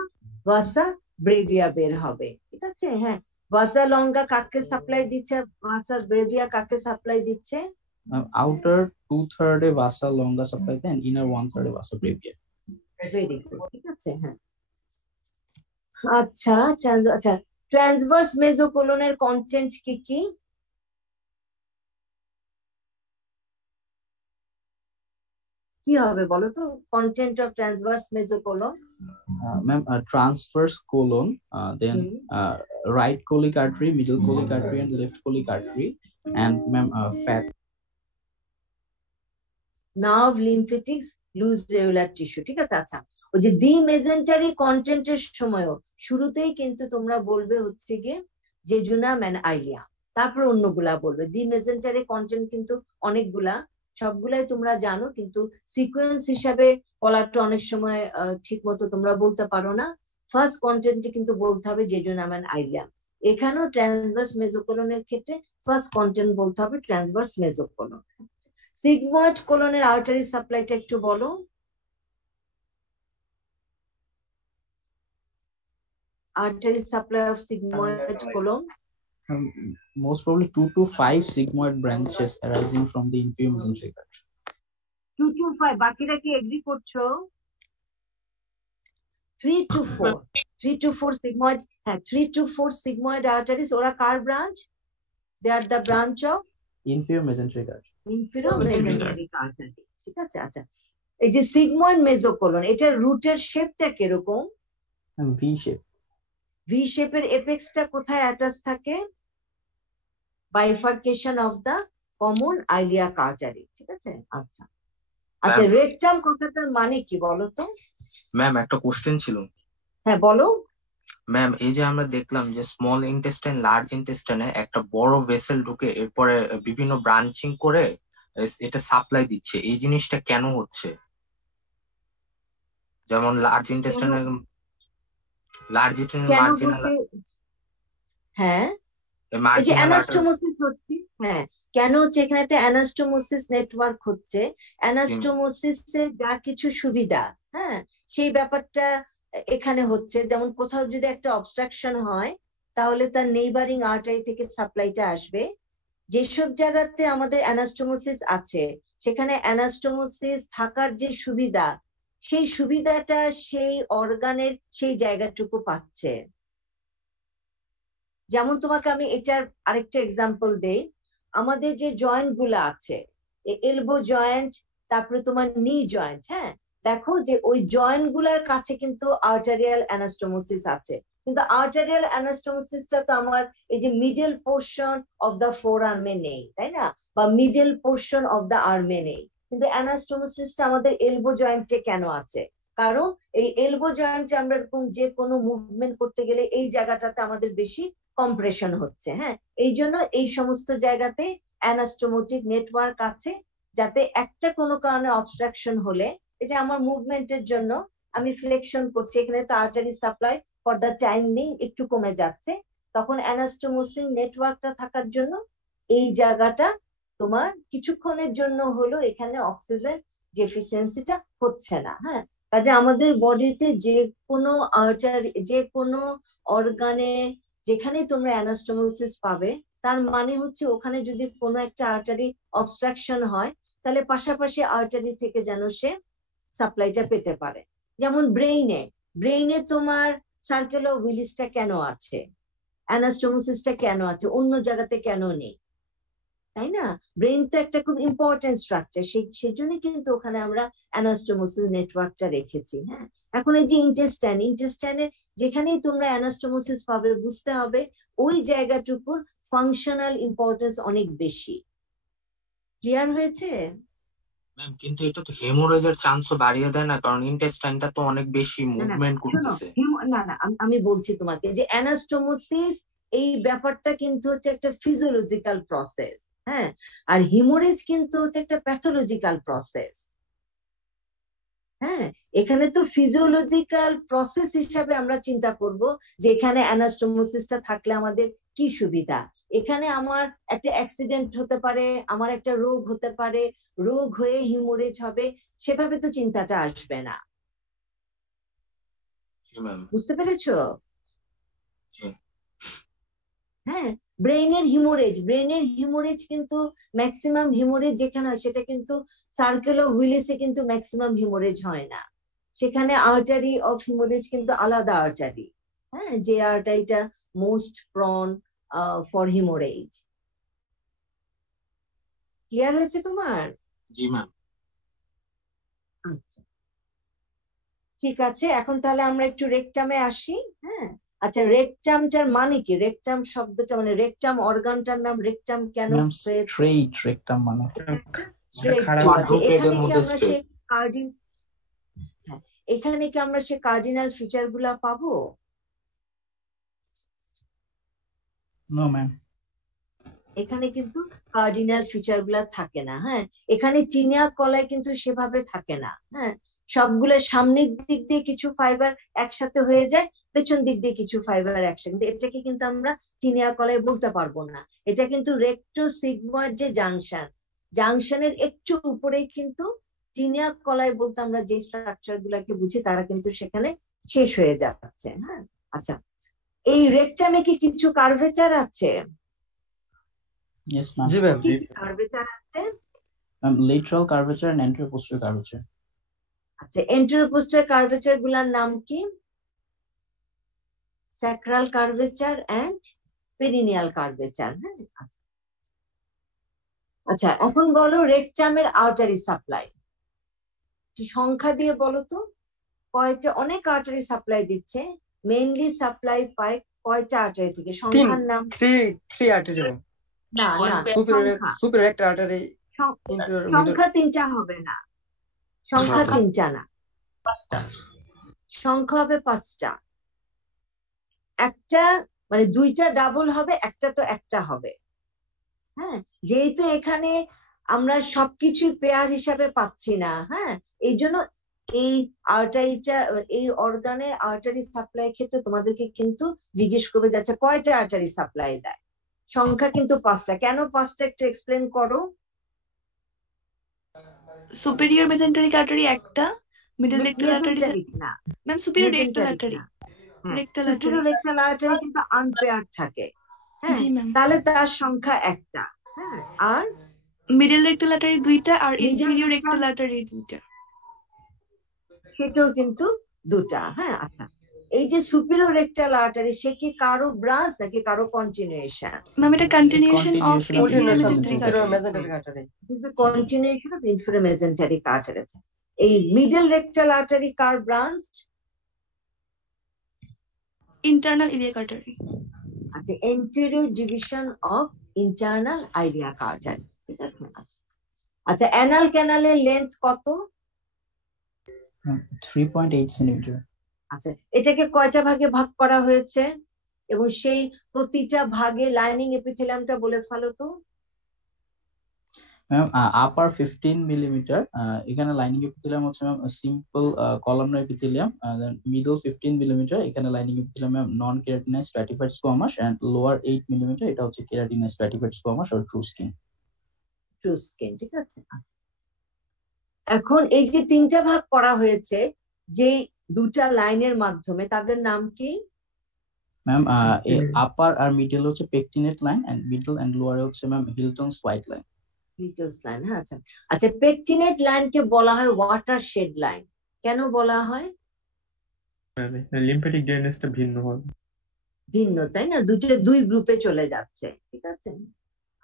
ভাসা ব্রেভিয়া বের হবে। ঠিক আছে, হ্যাঁ, ভাসা লঙ্গা কাকে সাপ্লাই দিচ্ছে, ভাসা ব্রেভিয়া কাকে সাপ্লাই দিচ্ছে? Outer 2/3 vasa longa supply and inner 1/3 vasa brevia. Very good, ঠিক আছে, হ্যাঁ। আচ্ছা, আচ্ছা, ট্রান্সভার্স মেসোকোলনের কন্টেন্ট কি কি? কি হবে বলো তো content of transverse mesocolon? Ma'am, transverse colon, then right colic artery, middle colic artery, and left colic artery, and ma'am, fat. Nerve, lymphatics, loose রেগুলার টিস্যু। ঠিক আছে, আচ্ছা ওই যে দি মেজেন্টারি কন্টেন্টের সময়ও শুরুতেই কিন্তু তোমরা বলবে হচ্ছে গিয়ে জেজুনাম এন্ড আইলিয়া, তারপর অন্যগুলা বলবে। দি মেজেন্টারি কন্টেন্ট কিন্তু অনেকগুলা, সবগুলাই তোমরা জানো, কিন্তু সিকোয়েন্স হিসাবে বলাটা অনেক সময় ঠিক মতো তোমরা বলতে পারো না। ফার্স্ট কন্টেন্টে কিন্তু বলতে হবে জেজুনাম এন্ড আইলিয়া। এখানেও ট্রান্সভার্স মেজোকোলনের ক্ষেত্রে ফার্স্ট কন্টেন্ট বলতে হবে ট্রান্সভার্স মেজোকোলন। সিগময়েড কোলনের আর্টারি সাপ্লাইটা একটু বলো। Artery supply of sigmoid colon. Most probably 2 to 5 sigmoid branches arising from the inferior mesenteric artery. 2 to 5, বাকিরা কি এগ্রি করছো? 3 to 4, 3 to 4 sigmoid, হ্যাঁ 3 to 4 sigmoid arteries, ওরা কার branch? They are the branch of Inferior mesenteric artery. inferior mesenteric artery। ঠিক আছে, আচ্ছা এই যে sigmoid মেজোকোলন, এটার রুটের শেপটা কিরকম? And V shape. ভি শেপের এপেক্সটা কোথায় অ্যাটাচ থাকে? Bifurcation of the common iliac artery. ঠিক আছে, আচ্ছা আচ্ছা রেকটাম কথাটার মানে কি বলো তো? ম্যাম একটা কোশ্চেন ছিল। হ্যাঁ বলো। ম্যাম এই যে আমরা দেখলাম যে স্মল ইন্টেস্টাইন লার্জ ইন্টেস্টাইনে একটা বড় ভেসেল ঢুকে এরপরে বিভিন্ন ব্রাঞ্চিং করে এটা সাপ্লাই দিচ্ছে, এই জিনিসটা কেন হচ্ছে? যেমন লার্জ ইন্টেস্টাইনে হ্যাঁ এই যে অ্যানাস্টোমোসিস হচ্ছে, হ্যাঁ কেন হচ্ছে? এখানে একটা অ্যানাস্টোমোসিস নেটওয়ার্ক হচ্ছে, অ্যানাস্টোমোসিসের যা কিছু সুবিধা, হ্যাঁ সেই ব্যাপারটা এখানে হচ্ছে। যেমন কোথাও যদি একটা অবস্ট্রাকশন হয় তাহলে তার নেইবারিং আর্টারি থেকে সাপ্লাইটা আসবে। যেসব জায়গাতে আমাদের অ্যানাস্টোমোসিস আছে সেখানে অ্যানাস্টোমোসিস থাকার যে সুবিধা, সেই সুবিধাটা সেই অর্গানের সেই জায়গাটুকু পাচ্ছে। যেমন তোমাকে আমি এটার আরেকটা এক্সাম্পল দেই। আমাদের যে জয়েন্ট গুলো আছে, এলবো জয়েন্ট, তারপরে তোমার নি জয়েন্ট, হ্যাঁ দেখো যে ওই জয়েন্ট গুলার কাছে কিন্তু আর্টারিয়াল অ্যানাস্টোমোসিস আছে, কিন্তু আর্টারিয়াল অ্যানাস্টোমোসিসটা তো আমার এই যে মিডল পোর্শন অফ দা ফোর আর্মে নেই, তাই না? বা মিডল পোর্শন অফ দা আর্মে নেই, কিন্তু অ্যানাস্টোমোসিসটা আমাদের এলবো জয়েন্টে কেন আছে? কারণ এই এলবো জয়েন্টে আমরা এরকম যে কোনো মুভমেন্ট করতে গেলে এই জায়গাটাতে আমাদের বেশি কম্প্রেশন হচ্ছে, হ্যাঁ এই জন্য এই সমস্ত জায়গাতে অ্যানাস্টোমোটিক নেটওয়ার্ক আছে, যাতে একটা কোনো কারণে অবস্ট্রাকশন হলে, এই যে আমার মুভমেন্টের জন্য আমি ফ্লেকশন করছি, এখানে তো artery supply for the time being একটু কমে যাচ্ছে, তখন অ্যানাস্টোমোসিস নেটওয়ার্কটা থাকার জন্য এই জায়গাটা তোমার কিছুক্ষণের জন্য হলো এখানে অক্সিজেন ডেফিসিয়েন্সিটা হচ্ছে না। হ্যাঁ কাজে আমাদের বডিতে যে কোনো আর্টারি, যে কোনো অর্গানে যেখানে তোমরা অ্যানাস্টোমোসিস পাবে, তার মানে হচ্ছে ওখানে যদি কোনো একটা আর্টারি অবস্ট্রাকশন হয় তাহলে পাশাপাশি আর্টারি থেকে যেন সে সাপ্লাইটা পেতে পারে। যেমন ব্রেইনে তোমার সার্কেল অফ উইলিসটা কেন আছে, অ্যানাস্টোমোসিসটা কেন আছে, অন্য জায়গাতে কেন নেই, তাই না? ব্রেইন তো একটা খুব ইম্পর্টেন্ট স্ট্রাকচার, সেজন্য কিন্তু ওখানে আমরা অ্যানাস্টোমোসিস নেটওয়ার্কটা রেখেছি। হ্যাঁ এখন এই যে ইন্টেস্টাইনে যেখানেই তোমরা অ্যানাস্টোমোসিস পাবে, বুঝতে হবে ওই জায়গাটুকুর ফাংশনাল ইম্পর্টেন্স অনেক বেশি। ক্লিয়ার হয়েছে? ম্যাম কিন্তু এটা তো হেমোরেজের চান্সও বাড়িয়ে দেয় না, কারণ ইন্টেস্টাইনটা তো অনেক বেশি মুভমেন্ট করতেছে। না না আমি বলছি তোমাকে যে অ্যানাস্টোমোসিস এই ব্যাপারটা কিন্তু হচ্ছে একটা ফিজিওলজিক্যাল প্রসেস, হ্যাঁ আর হিমোরেজ কিন্তু হচ্ছে একটা প্যাথোলজিক্যাল প্রসেস। হ্যাঁ এখানে তো ফিজিওলজিক্যাল প্রসেস হিসাবে আমরা চিন্তা করব যে এখানে অ্যানাস্টোমোসিসটা থাকলে আমাদের কি সুবিধা। এখানে আমার একটা অ্যাক্সিডেন্ট হতে পারে, আমার একটা রোগ হতে পারে, রোগ হয়ে হিমোরেজ হবে, সেভাবে তো চিন্তাটা আসবে না। বুঝতে পেরেছো? হ্যাঁ ব্রেইনের হিমোরেজ কিন্তু ম্যাক্সিমাম হিমোরেজ যেখানে হয় সেটা কিন্তু সার্কেল অফ উইলিসে কিন্তু ম্যাক্সিমাম হিমোরেজ হয় না, সেখানে আর্টারি অফ হিমোরেজ কিন্তু আলাদা আর্টারি, হ্যাঁ যে আর্টারিটা most prone for haemorrhage. Clear হয়েছে তোমার? জি ম্যাম। আচ্ছা ঠিক আছে, এখন তাহলে আমরা একটু রেকটামে আসি। হ্যাঁ আচ্ছা, রেকটামটার মানে কি? রেকটাম শব্দটা মানে রেকটাম অর্গানটার নাম রেকটাম কেন ম্যাম হয়েছে? স্ট্রেইট রেক্টাম মানে Straight খাড়া ঠিক বলা। আছে, এখানে কি মধ্যে আমরা straight। সেই এখানে কি আমরা সেই কার্ডিনাল ফিচার গুলা পাবো? No ma'am. এখানে কিন্তু কার্ডিনাল ফিচার গুলা থাকে না। হ্যাঁ এখানে চিনিয়া কলায় কিন্তু সেভাবে থাকে না। হ্যাঁ সবগুলো সামনের দিক দিয়ে কিছু ফাইবার একসাথে হয়ে যায়, পেছন দিক দিয়ে কিছু ফাইবার একসাথে, কিন্তু এটাকে কিন্তু আমরা চিনিয়া কলায় বলতে পারবো না। এটা কিন্তু রেক্টো সিগময়েড যে জাংশনের একটু উপরেই কিন্তু চিনিয়া কলায় বলতে আমরা যে স্ট্রাকচার গুলাকে বুঝি তারা কিন্তু সেখানে শেষ হয়ে যাচ্ছে। হ্যাঁ আচ্ছা, এই রেকটামে কি কিছু কার্ভেচার আছে? Yes ma'am. জি ম্যাম। কি কার্ভেচার আছে? Ma'am lateral curvature and anterior posterior curvature. আচ্ছা, এন্টেরোপোস্টারিয়র কার্ভেচার গুলার নাম কি? Sacral curvature and perineal curvature. হ্যাঁ আচ্ছা, এখন বলো রেকটামের আর্টারি সাপ্লাই সংখ্যা দিয়ে বলো তো, কয়টা? অনেক আর্টারি সাপ্লাই দিচ্ছে, মেইনলি সাপ্লাই পায় কয়টা আর্টারি থেকে? সংখ্যার নাম? Three artery ma'am. না না, সুপিরিয়র একটা আর্টারি, সংখ্যা তিনটা হবে না, সংখ্যা তিনটা না, সংখ্যা হবে 5টা। একটা মানে 2টা ডাবল হবে, একটা তো একটা হবে। হ্যাঁ যেহেতু এখানে আমরা সবকিছু পেয়ার হিসাবে পাচ্ছি না, হ্যাঁ এই জন্য এই আর্টারিটা, এই অর্গানের আর্টারি সাপ্লাই ক্ষেত্রে তোমাদেরকে কিন্তু জিজ্ঞেস করবে যাচ্ছে কয়টা আর্টারি সাপ্লাই দেয়। সংখ্যা কিন্তু 5টা। কেন 5টা একটু এক্সপ্লেন করো। সুপিরিয়র মেজেন্টারিক আর্টারি একটা, মিডল রেক্টাল আর্টারি মেজেন্টারিক না, ম্যাম সুপিরিয়র রেক্টাল মেজেন্টারিক আর্টারি না। হ্যাঁ rectal superior artery rectal artery কিন্তু আনপেয়ার থাকে। হ্যাঁ জি ম্যাম। তাহলে তার সংখ্যা একটা। হ্যাঁ আর মিডল রেক্টাল আর্টারি 2টা আর Middle inferior rectal- rectal artery 2টা। সেটাও কিন্তু 2টা। হ্যাঁ আচ্ছা, এই যে সুপিরিয়র রেক্টাল আর্টারি সে কি কারো ব্রাঞ্চ নাকি কারো কন্টিনিউশন? ম্যাম এটা continuation of Continuation of inferior inferior mesenteric mesenteric artery. Mesenteric artery. কিন্তু continuation of inferior mesenteric artery আছে। এই মিডল রেক্টাল আর্টারি কার ব্রাঞ্চ? Internal iliac artery. আচ্ছা, anterior division of internal iliac artery. ঠিক আছে আচ্ছা, anal ক্যানালের length কত? 3.8 centimetre. আচ্ছা, এটাকে কয়টা ভাগে ভাগ করা হয়েছে এবং সেই প্রতিটা ভাগে লাইনিং এপিথেলিয়ামটা বলে ফেলো তো। ম্যাম আপার 15 মিলিমিটার, এখানে লাইনিং এপিথেলিয়াম হচ্ছে ma'am simple columnar epithelium. Middle 15 millimetre, এখানে lining epithelium ma'am non keratinise stratified squamous, and lower 8 millimetre এটা হচ্ছে keratinise stratified squamous or true skin. True skin. ঠিক আছে আচ্ছা, এখন এই যে 3টা ভাগ করা হয়েছে যে 2টা লাইনের মাধ্যমে, তাদের নাম কি? ম্যাম আপার আর মিডল হচ্ছে pectinate line, and middle and lower হচ্ছে ma'am Hilton's white line. Hilton's line. হ্যাঁ আচ্ছা আচ্ছা, পেকটিনেট লাইনকে বলা হয় ওয়াটার শেড লাইন। কেন বলা হয়? লিম্ফ্যাটিক ড্রেনেজটা ভিন্ন হবে। ভিন্ন, তাই না? দুই গ্রুপে চলে যাচ্ছে। ঠিক আছে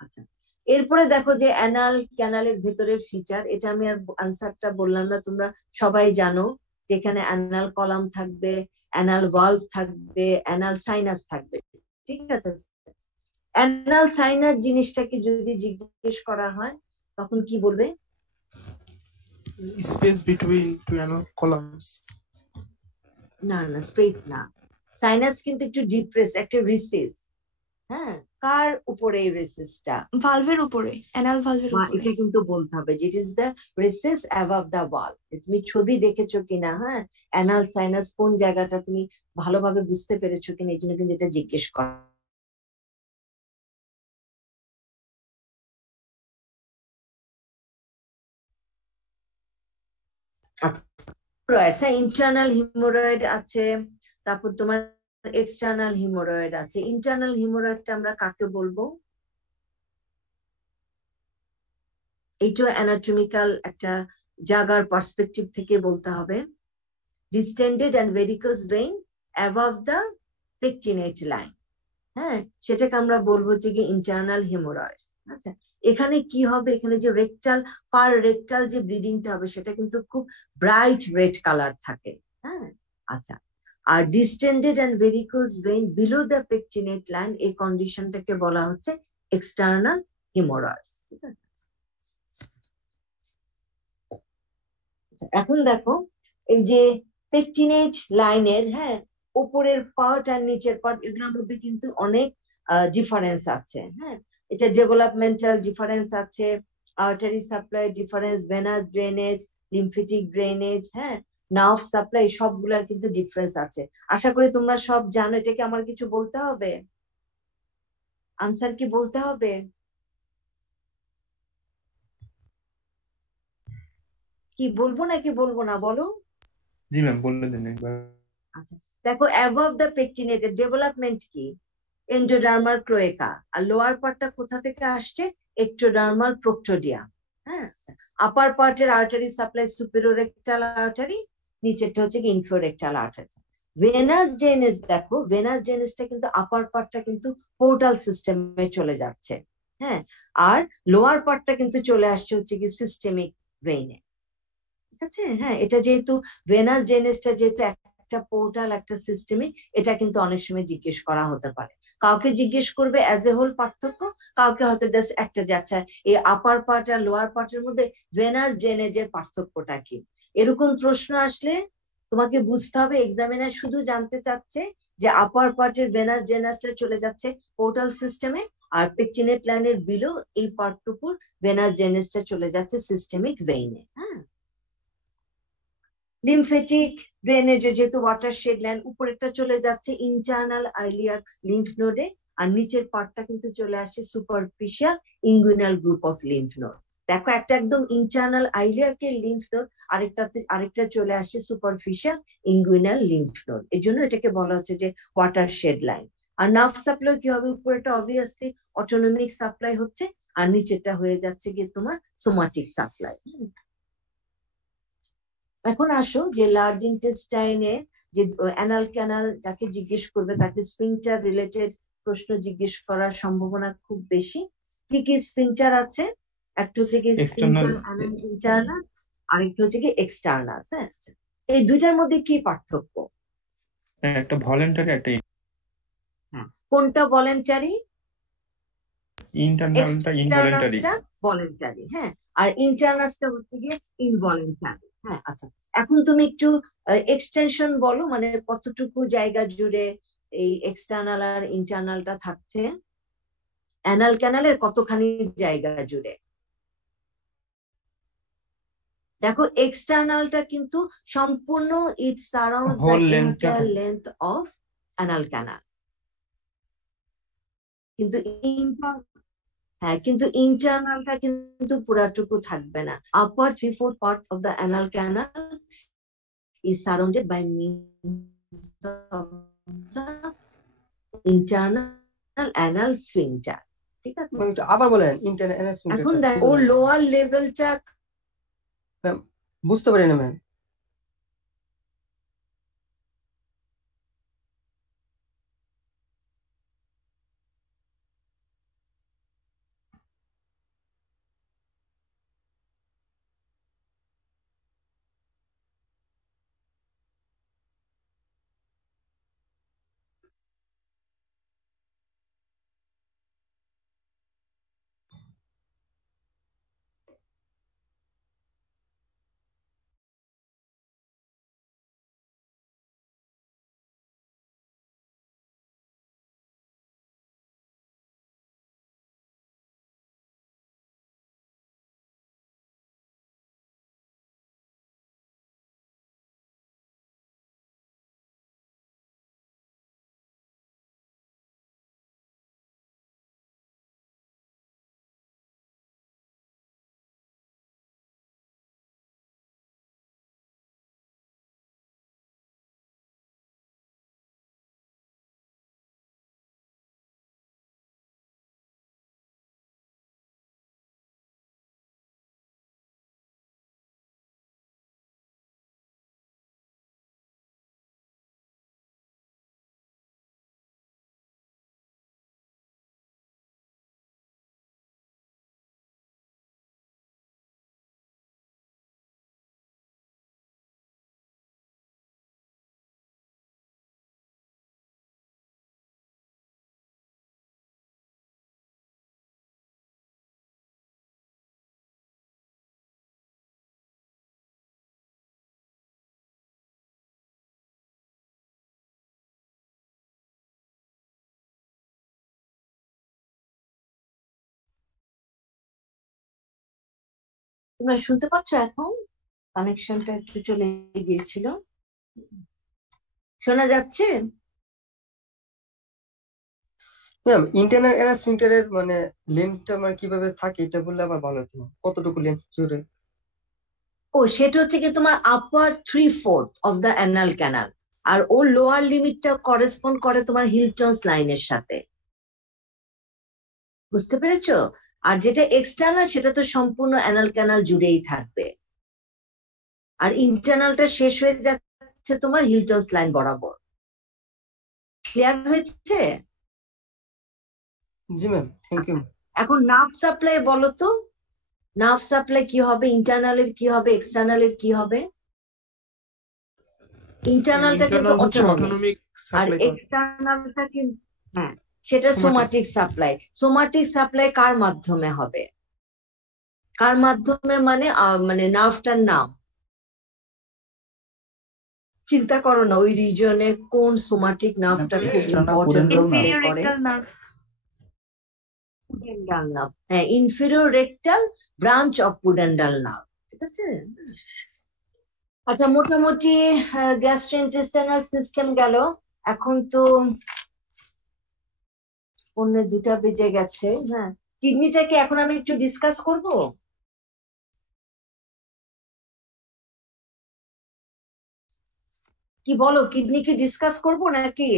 আচ্ছা, এরপরে দেখো যে অ্যানাল ক্যানালের ভেতরের ফিচার, এটা আমি আর আনসারটা বললাম না, তোমরা সবাই জানো যেখানে অ্যানাল কলাম থাকবে, অ্যানাল ভালভ থাকবে, অ্যানাল সাইনাস থাকবে। ঠিক আছে, অ্যানাল সাইনাস জিনিসটাকে যদি জিজ্ঞেস করা হয় তখন কি বলবে? Space between two anal columns. না না, স্পেস না, সাইনাস কিন্তু একটু ডিপ্রেস, একটা রিসেস। হ্যাঁ কার উপরে এই রিসেসটা? ভালভের উপরে, অ্যানাল ভালভের উপরে। এটা কিন্তু বলতে হবে যে it is the recess above the wall. তুমি ছবি দেখেছো কিনা, হ্যাঁ অ্যানাল সাইনাস কোন জায়গাটা তুমি ভালোভাবে বুঝতে পেরেছো কিনা, এই জন্য কিন্তু এটা জিজ্ঞেস করা। আচ্ছা, ইন্টারনাল হিমোরয়েড আছে, তারপর তোমার এক্সটার্নাল হিমোরয়েড আছে। ইন্টারনাল হিমোরয়েডটা আমরা কাকে বলবো? এইটা অ্যানাটমিক্যাল একটা জায়গার পার্সপেক্টিভ থেকে বলতে হবে। Distended and varicose vein above the pectinate line. হ্যাঁ, সেটাকে আমরা বলবো যে কি ইন্টারনাল হেমোরয়েডস। আচ্ছা, এখানে কি হবে, এখানে যে রেকটাল পার রেকটাল যে ব্লিডিংটা হবে সেটা কিন্তু খুব ব্রাইট রেড কালার থাকে। হ্যাঁ, আচ্ছা, আর distended and varicose vein below the pectinate line, এই কন্ডিশনটাকে বলা হচ্ছে এক্সটার্নাল হেমোরয়েডস। ঠিক আছে, এখন দেখো এই যে পেকচিনেট লাইনের, হ্যাঁ, উপরের পার্ট আর নিচের পার্ট এগুলোর মধ্যে কিন্তু অনেক ডিফারেন্স আছে। হ্যাঁ, এটা ডেভেলপমেন্টাল ডিফারেন্স আছে, artery supply difference, venous drainage, lymphatic drainage, হ্যাঁ, নার্ভ সাপ্লাই, সবগুলার কিন্তু ডিফারেন্স আছে। আশা করি তোমরা সব জানো। এটাকে আমার কিছু বলতে হবে, আনসার কি বলতে হবে? কি বলবো নাকি বলবো না বলো? জি ম্যাম, বলে দিন একবার। আচ্ছা, দেখো অ্যাবভ দ্য পেকচিনেটেড ডেভেলপমেন্ট কি, এন্ডোডার্মাল ক্লোয়েকা, আর লোয়ার পার্টটা কোথা থেকে আসছে, এক্টোডার্মাল প্রোক্টোডিয়া। হ্যাঁ, আপার পার্টের artery supply superior rectal artery, নিচেরটা হচ্ছে কি inferior rectal artery. Venous drainage, দেখো ভেনাস ড্রেনেজটা কিন্তু আপার পার্টটা কিন্তু পোর্টাল সিস্টেমে চলে যাচ্ছে। হ্যাঁ, আর লোয়ার পার্টটা কিন্তু চলে আসছে হচ্ছে কি সিস্টেমিক ভেইনে। ঠিক আছে, হ্যাঁ, এটা যেহেতু ভেনাস ড্রেনেজটা যেহেতু একটা পোর্টাল একটা সিস্টেমিক, এটা কিন্তু অনেক সময় জিজ্ঞেস করা হতে পারে। কাউকে জিজ্ঞেস করবে অ্যাজ এ হোল পার্থক্য, কাউকে হয়তো জাস্ট একটা যে আচ্ছা এই আপার পার্ট আর লোয়ার পার্টের মধ্যে ভেনাস ড্রেনেজের পার্থক্যটা কি। এরকম প্রশ্ন আসলে তোমাকে বুঝতে হবে এক্সামিনার শুধু জানতে চাচ্ছে যে আপার পার্টের ভেনাস ড্রেনেজটা চলে যাচ্ছে পোর্টাল সিস্টেমে, আর পেকচিনেট লাইনের বিলো এই পার্টটুকুর ভেনাস ড্রেনেজটা চলে যাচ্ছে সিস্টেমিক ভেইনে। হ্যাঁ, লিম্ফেটিক ড্রেনেজে যেহেতু ওয়াটারশেড লাইন, উপরেরটা চলে যাচ্ছে ইন্টারনাল আইলিয়াক লিম্ফ নোডে, আর নিচের পার্টটা কিন্তু চলে আসছে superficial inguinal group of lymph node. দেখো একটা একদম ইন্টারনাল আইলিয়াকের লিম্ফ নোড, আরেকটা চলে আসছে সুপারফিশিয়াল ইঙ্গুইনাল লিম্ফ নোড। এর জন্য এটাকে বলা হচ্ছে যে ওয়াটারশেড লাইন। আর নার্ভ সাপ্লাই কি হবে, উপরেটা অবভিয়াসলি অটোনমিক সাপ্লাই হচ্ছে, আর নিচেরটা হয়ে যাচ্ছে গিয়ে তোমার সোমাটিক সাপ্লাই। এখন আসো যে লার্জ ইন্টেস্টাইনে যে অ্যানাল ক্যানাল যাকে জিজ্ঞেস করবে তাকে স্ফিংটার রিলেটেড প্রশ্ন জিজ্ঞেস করার সম্ভাবনা খুব বেশি। কি কি স্ফিংটার আছে, একটা হচ্ছে কি স্ফিংটার অ্যানাল ইন্টারনাল, আরেকটা হচ্ছে কি এক্সটার্নাল। হ্যাঁ, এই দুইটার মধ্যে কি পার্থক্য? একটা ভলেন্টারি, একটা কোনটা ভলেন্টারি? ইন্টারনালটা ইনভলেন্টারি। এক্সটার্নালটা ভলেন্টারি, হ্যাঁ, আর ইন্টারনালটা হচ্ছে গিয়ে ইনভলেন্টারি। হ্যাঁ, আচ্ছা, এখন তুমি একটু এক্সটেনশন বলো, মানে কতটুকু জায়গা জুড়ে এই এক্সটার্নাল আর ইন্টারনালটা থাকছে, অ্যানাল ক্যানালের কতখানি জায়গা জুড়ে। দেখো এক্সটার্নালটা কিন্তু সম্পূর্ণ it surrounds the entire length of anal canal, কিন্তু হ্যাঁ, কিন্তু ইন্টারনালটা কিন্তু পুরাটুকু থাকবে না। Upper 3/4 part of the anal canal is surrounded by means of the internal anal sphincter. ঠিক আছে, আবার বলেন ইন্টারনাল এখন দেখো লোয়ার লেভেলটা বুঝতে পারি না ম্যাম। তোমরা শুনতে পাচ্ছ এখন? কানেকশনটা একটু চলে গিয়েছিল। শোনা যাচ্ছে? ম্যাম ইন্টারনাল এনার স্ফিংক্টারের মানে লেন্থটা মানে কিভাবে থাকে এটা বললে আবার ভালো হতো, কতটুকু লেন্থ জুড়ে? ও সেটা হচ্ছে কি তোমার upper 3/4 of the anal canal, আর ওর লোয়ার লিমিটটা করেসপন্ড করে তোমার হিলটনস লাইনের সাথে। বুঝতে পেরেছো? আর যেটা এক্সটার্নাল সেটা তো সম্পূর্ণ অ্যানাল ক্যানাল জুড়েই থাকবে, আর ইন্টারনালটা শেষ হয়ে যাচ্ছে তোমার হিলটনস লাইন বরাবর। ক্লিয়ার হয়েছে? জি ম্যাম, থ্যাংক ইউ। এখন নার্ভ সাপ্লাই বলো তো, নার্ভ সাপ্লাই কি হবে, ইন্টারনালের কি হবে, এক্সটার্নালের কি হবে? ইন্টারনালটা কিন্তু ইন্টারনাল হচ্ছে অটোনমিক, অটোনমিক আর সাপ্লাই করে। এক্সটার্নালটা কিন্তু হ্যাঁ সেটা Somatic. Somatic supply. Somatic supply কার মাধ্যমে হবে? কার মাধ্যমে মানে মানে নার্ভটার নাম চিন্তা করো না, ওই রিজনে কোন সোমাটিক নার্ভটা খুব External important pudendal role play inferior করে? rectal nerve. পুডেন্ডাল নার্ভ, হ্যাঁ, inferior rectal branch of pudendal nerve. ঠিক আছে? আচ্ছা, মোটামুটি গ্যাস্ট্রোইন্টেস্টাইনাল সিস্টেম গেল। এখন তো পৌনে 2টা বেজে গেছে। হ্যাঁ, কিডনিটাকে এখন আমি একটু ডিসকাস করব। কি বলো, কিডনি কি ডিসকাস করব নাকি?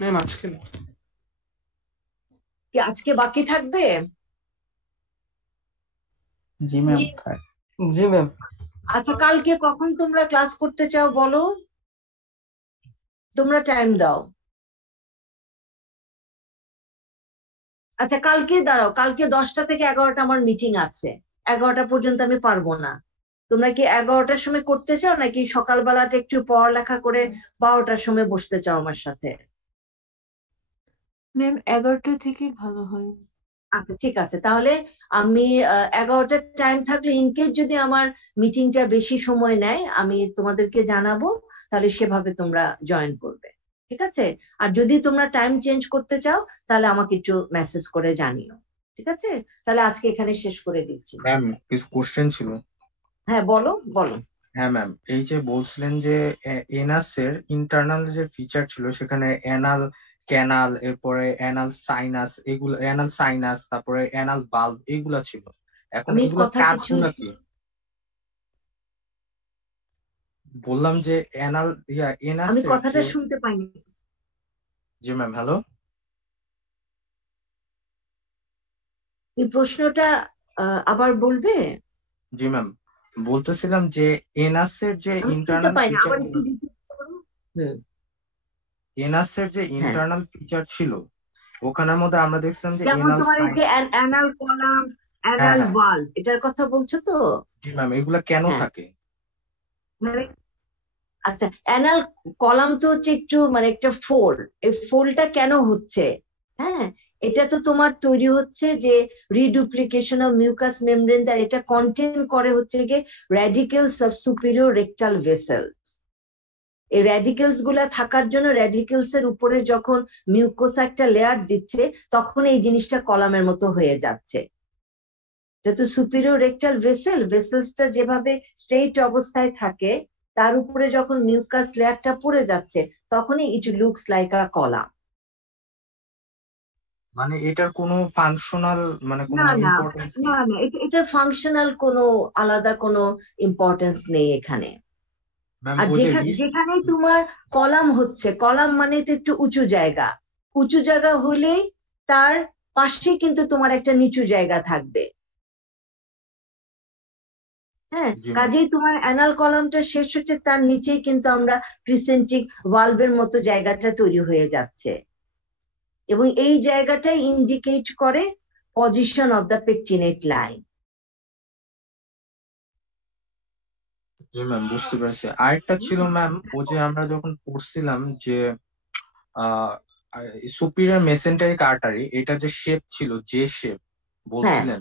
ম্যাম আজকে না। কি আজকে বাকি থাকবে? জি ম্যাম। জি ম্যাম। আচ্ছা, কালকে কখন তোমরা ক্লাস করতে চাও বলো, তোমরা টাইম দাও। আচ্ছা কালকে দাঁড়াও, কালকে 10টা থেকে 11টা আমার মিটিং আছে, 11টা পর্যন্ত আমি পারবো না। তোমরা কি 11টার সময় করতে চাও নাকি সকালবেলাটা একটু পড়ালেখা করে 12টার সময় বসতে চাও আমার সাথে? ম্যাম 11টা থেকে ভালো হয়। আচ্ছা ঠিক আছে, তাহলে আমি 11টার টাইম থাকলে ইনকেস যদি আমার মিটিংটা বেশি সময় নেয় আমি তোমাদেরকে জানাবো, তাহলে সেভাবে তোমরা জয়েন করবে। ঠিক আছে? আর যদি তোমরা টাইম চেঞ্জ করতে চাও তাহলে আমাকে একটু মেসেজ করে জানিও। ঠিক আছে? তাহলে আজকে এখানে শেষ করে দিচ্ছি। ম্যাম কিছু কোশ্চেন ছিল। হ্যাঁ বলো বলো। হ্যাঁ ম্যাম, এই যে বলছিলেন যে এনাসের ইন্টারনাল যে ফিচার ছিল সেখানে অ্যানাল ক্যানাল, এরপরে অ্যানাল সাইনাস, এগুলো অ্যানাল সাইনাস, তারপরে অ্যানাল বাল্ব এগুলা ছিল। এখন আমি এগুলো কথা কিছু কাজগুলো কি? বললাম যে অ্যানাল আমি এনাসের কথাটা যে শুনতে পাইনি। জি ম্যাম, হ্যালো। এই প্রশ্নটা আবার বলবে? জি ম্যাম, বলতেছিলাম যে এনাসের যে আমি শুনতে ইন্টারনাল পাইনি, ফিচার আবার একটু repeat করো। হুম, এনাসের যে হ্যাঁ, ইন্টারনাল ফিচার ছিল ওখানের মধ্যে আমরা দেখছিলাম যে যেমন এনাল তোমার এই সাইন। যে অ্যানাল কলাম, হ্যাঁ অ্যানাল হ্যাঁ ভালভ, এটার কথা বলছো তো? জি ম্যাম, এগুলা কেন হ্যাঁ, থাকে? মানে আচ্ছা, অ্যানাল কলাম তো হচ্ছে একটু মানে একটা ফোল্ড, এই ফোল্ডটা কেন হচ্ছে? হ্যাঁ, এটা তো তোমার তৈরি হচ্ছে যে রিডুপ্লিকেশন অফ মিউকাস মেমব্রেন, আর এটা কন্টেন করে হচ্ছে গিয়ে radicals of superior rectal vessels. এই র্যাডিকেলস গুলা থাকার জন্য র্যাডিকেলস এর উপরে যখন মিউকোসা একটা লেয়ার দিচ্ছে তখন এই জিনিসটা কলামের মতো হয়ে যাচ্ছে। এটা তো সুপিরিয়র রেকটাল ভেসেল, ভেসেলসটা যেভাবে স্ট্রেইট অবস্থায় থাকে তার উপরে যখন মিউকাস লেয়ারটা পড়ে যাচ্ছে তখনই it looks like a column. মানে এটার কোনো ফাংশনাল মানে কোনো না না ইম্পর্টেন্স নেই? না না, এটার ফাংশনাল কোনো আলাদা কোনো ইম্পর্টেন্স নেই এখানে। ম্যাম আর ওই যে যেখানে তোমার কলাম হচ্ছে, কলাম মানে তো একটু উঁচু জায়গা, উঁচু জায়গা হলেই তার পাশে কিন্তু তোমার একটা নিচু জায়গা থাকবে। হ্যাঁ, জি ম্যাম। কাজেই তোমার অ্যানাল কলামটা শেষ হচ্ছে, তার নিচেই কিন্তু আমরা ক্রিসেন্টিক ভালভের মতো জায়গাটা তৈরি হয়ে যাচ্ছে, এবং এই জায়গাটাই ইন্ডিকেট করে position of the pectinate line. G ma'am, বুঝতে পারছি। আরেকটা ছিল ম্যাম, ও যে আমরা যখন পড়ছিলাম যে সুপিরিয়র মেসেন্টারিক আর্টারি, এটা যে শেপ ছিল, যে শেপ হ্যাঁ বলছিলেন,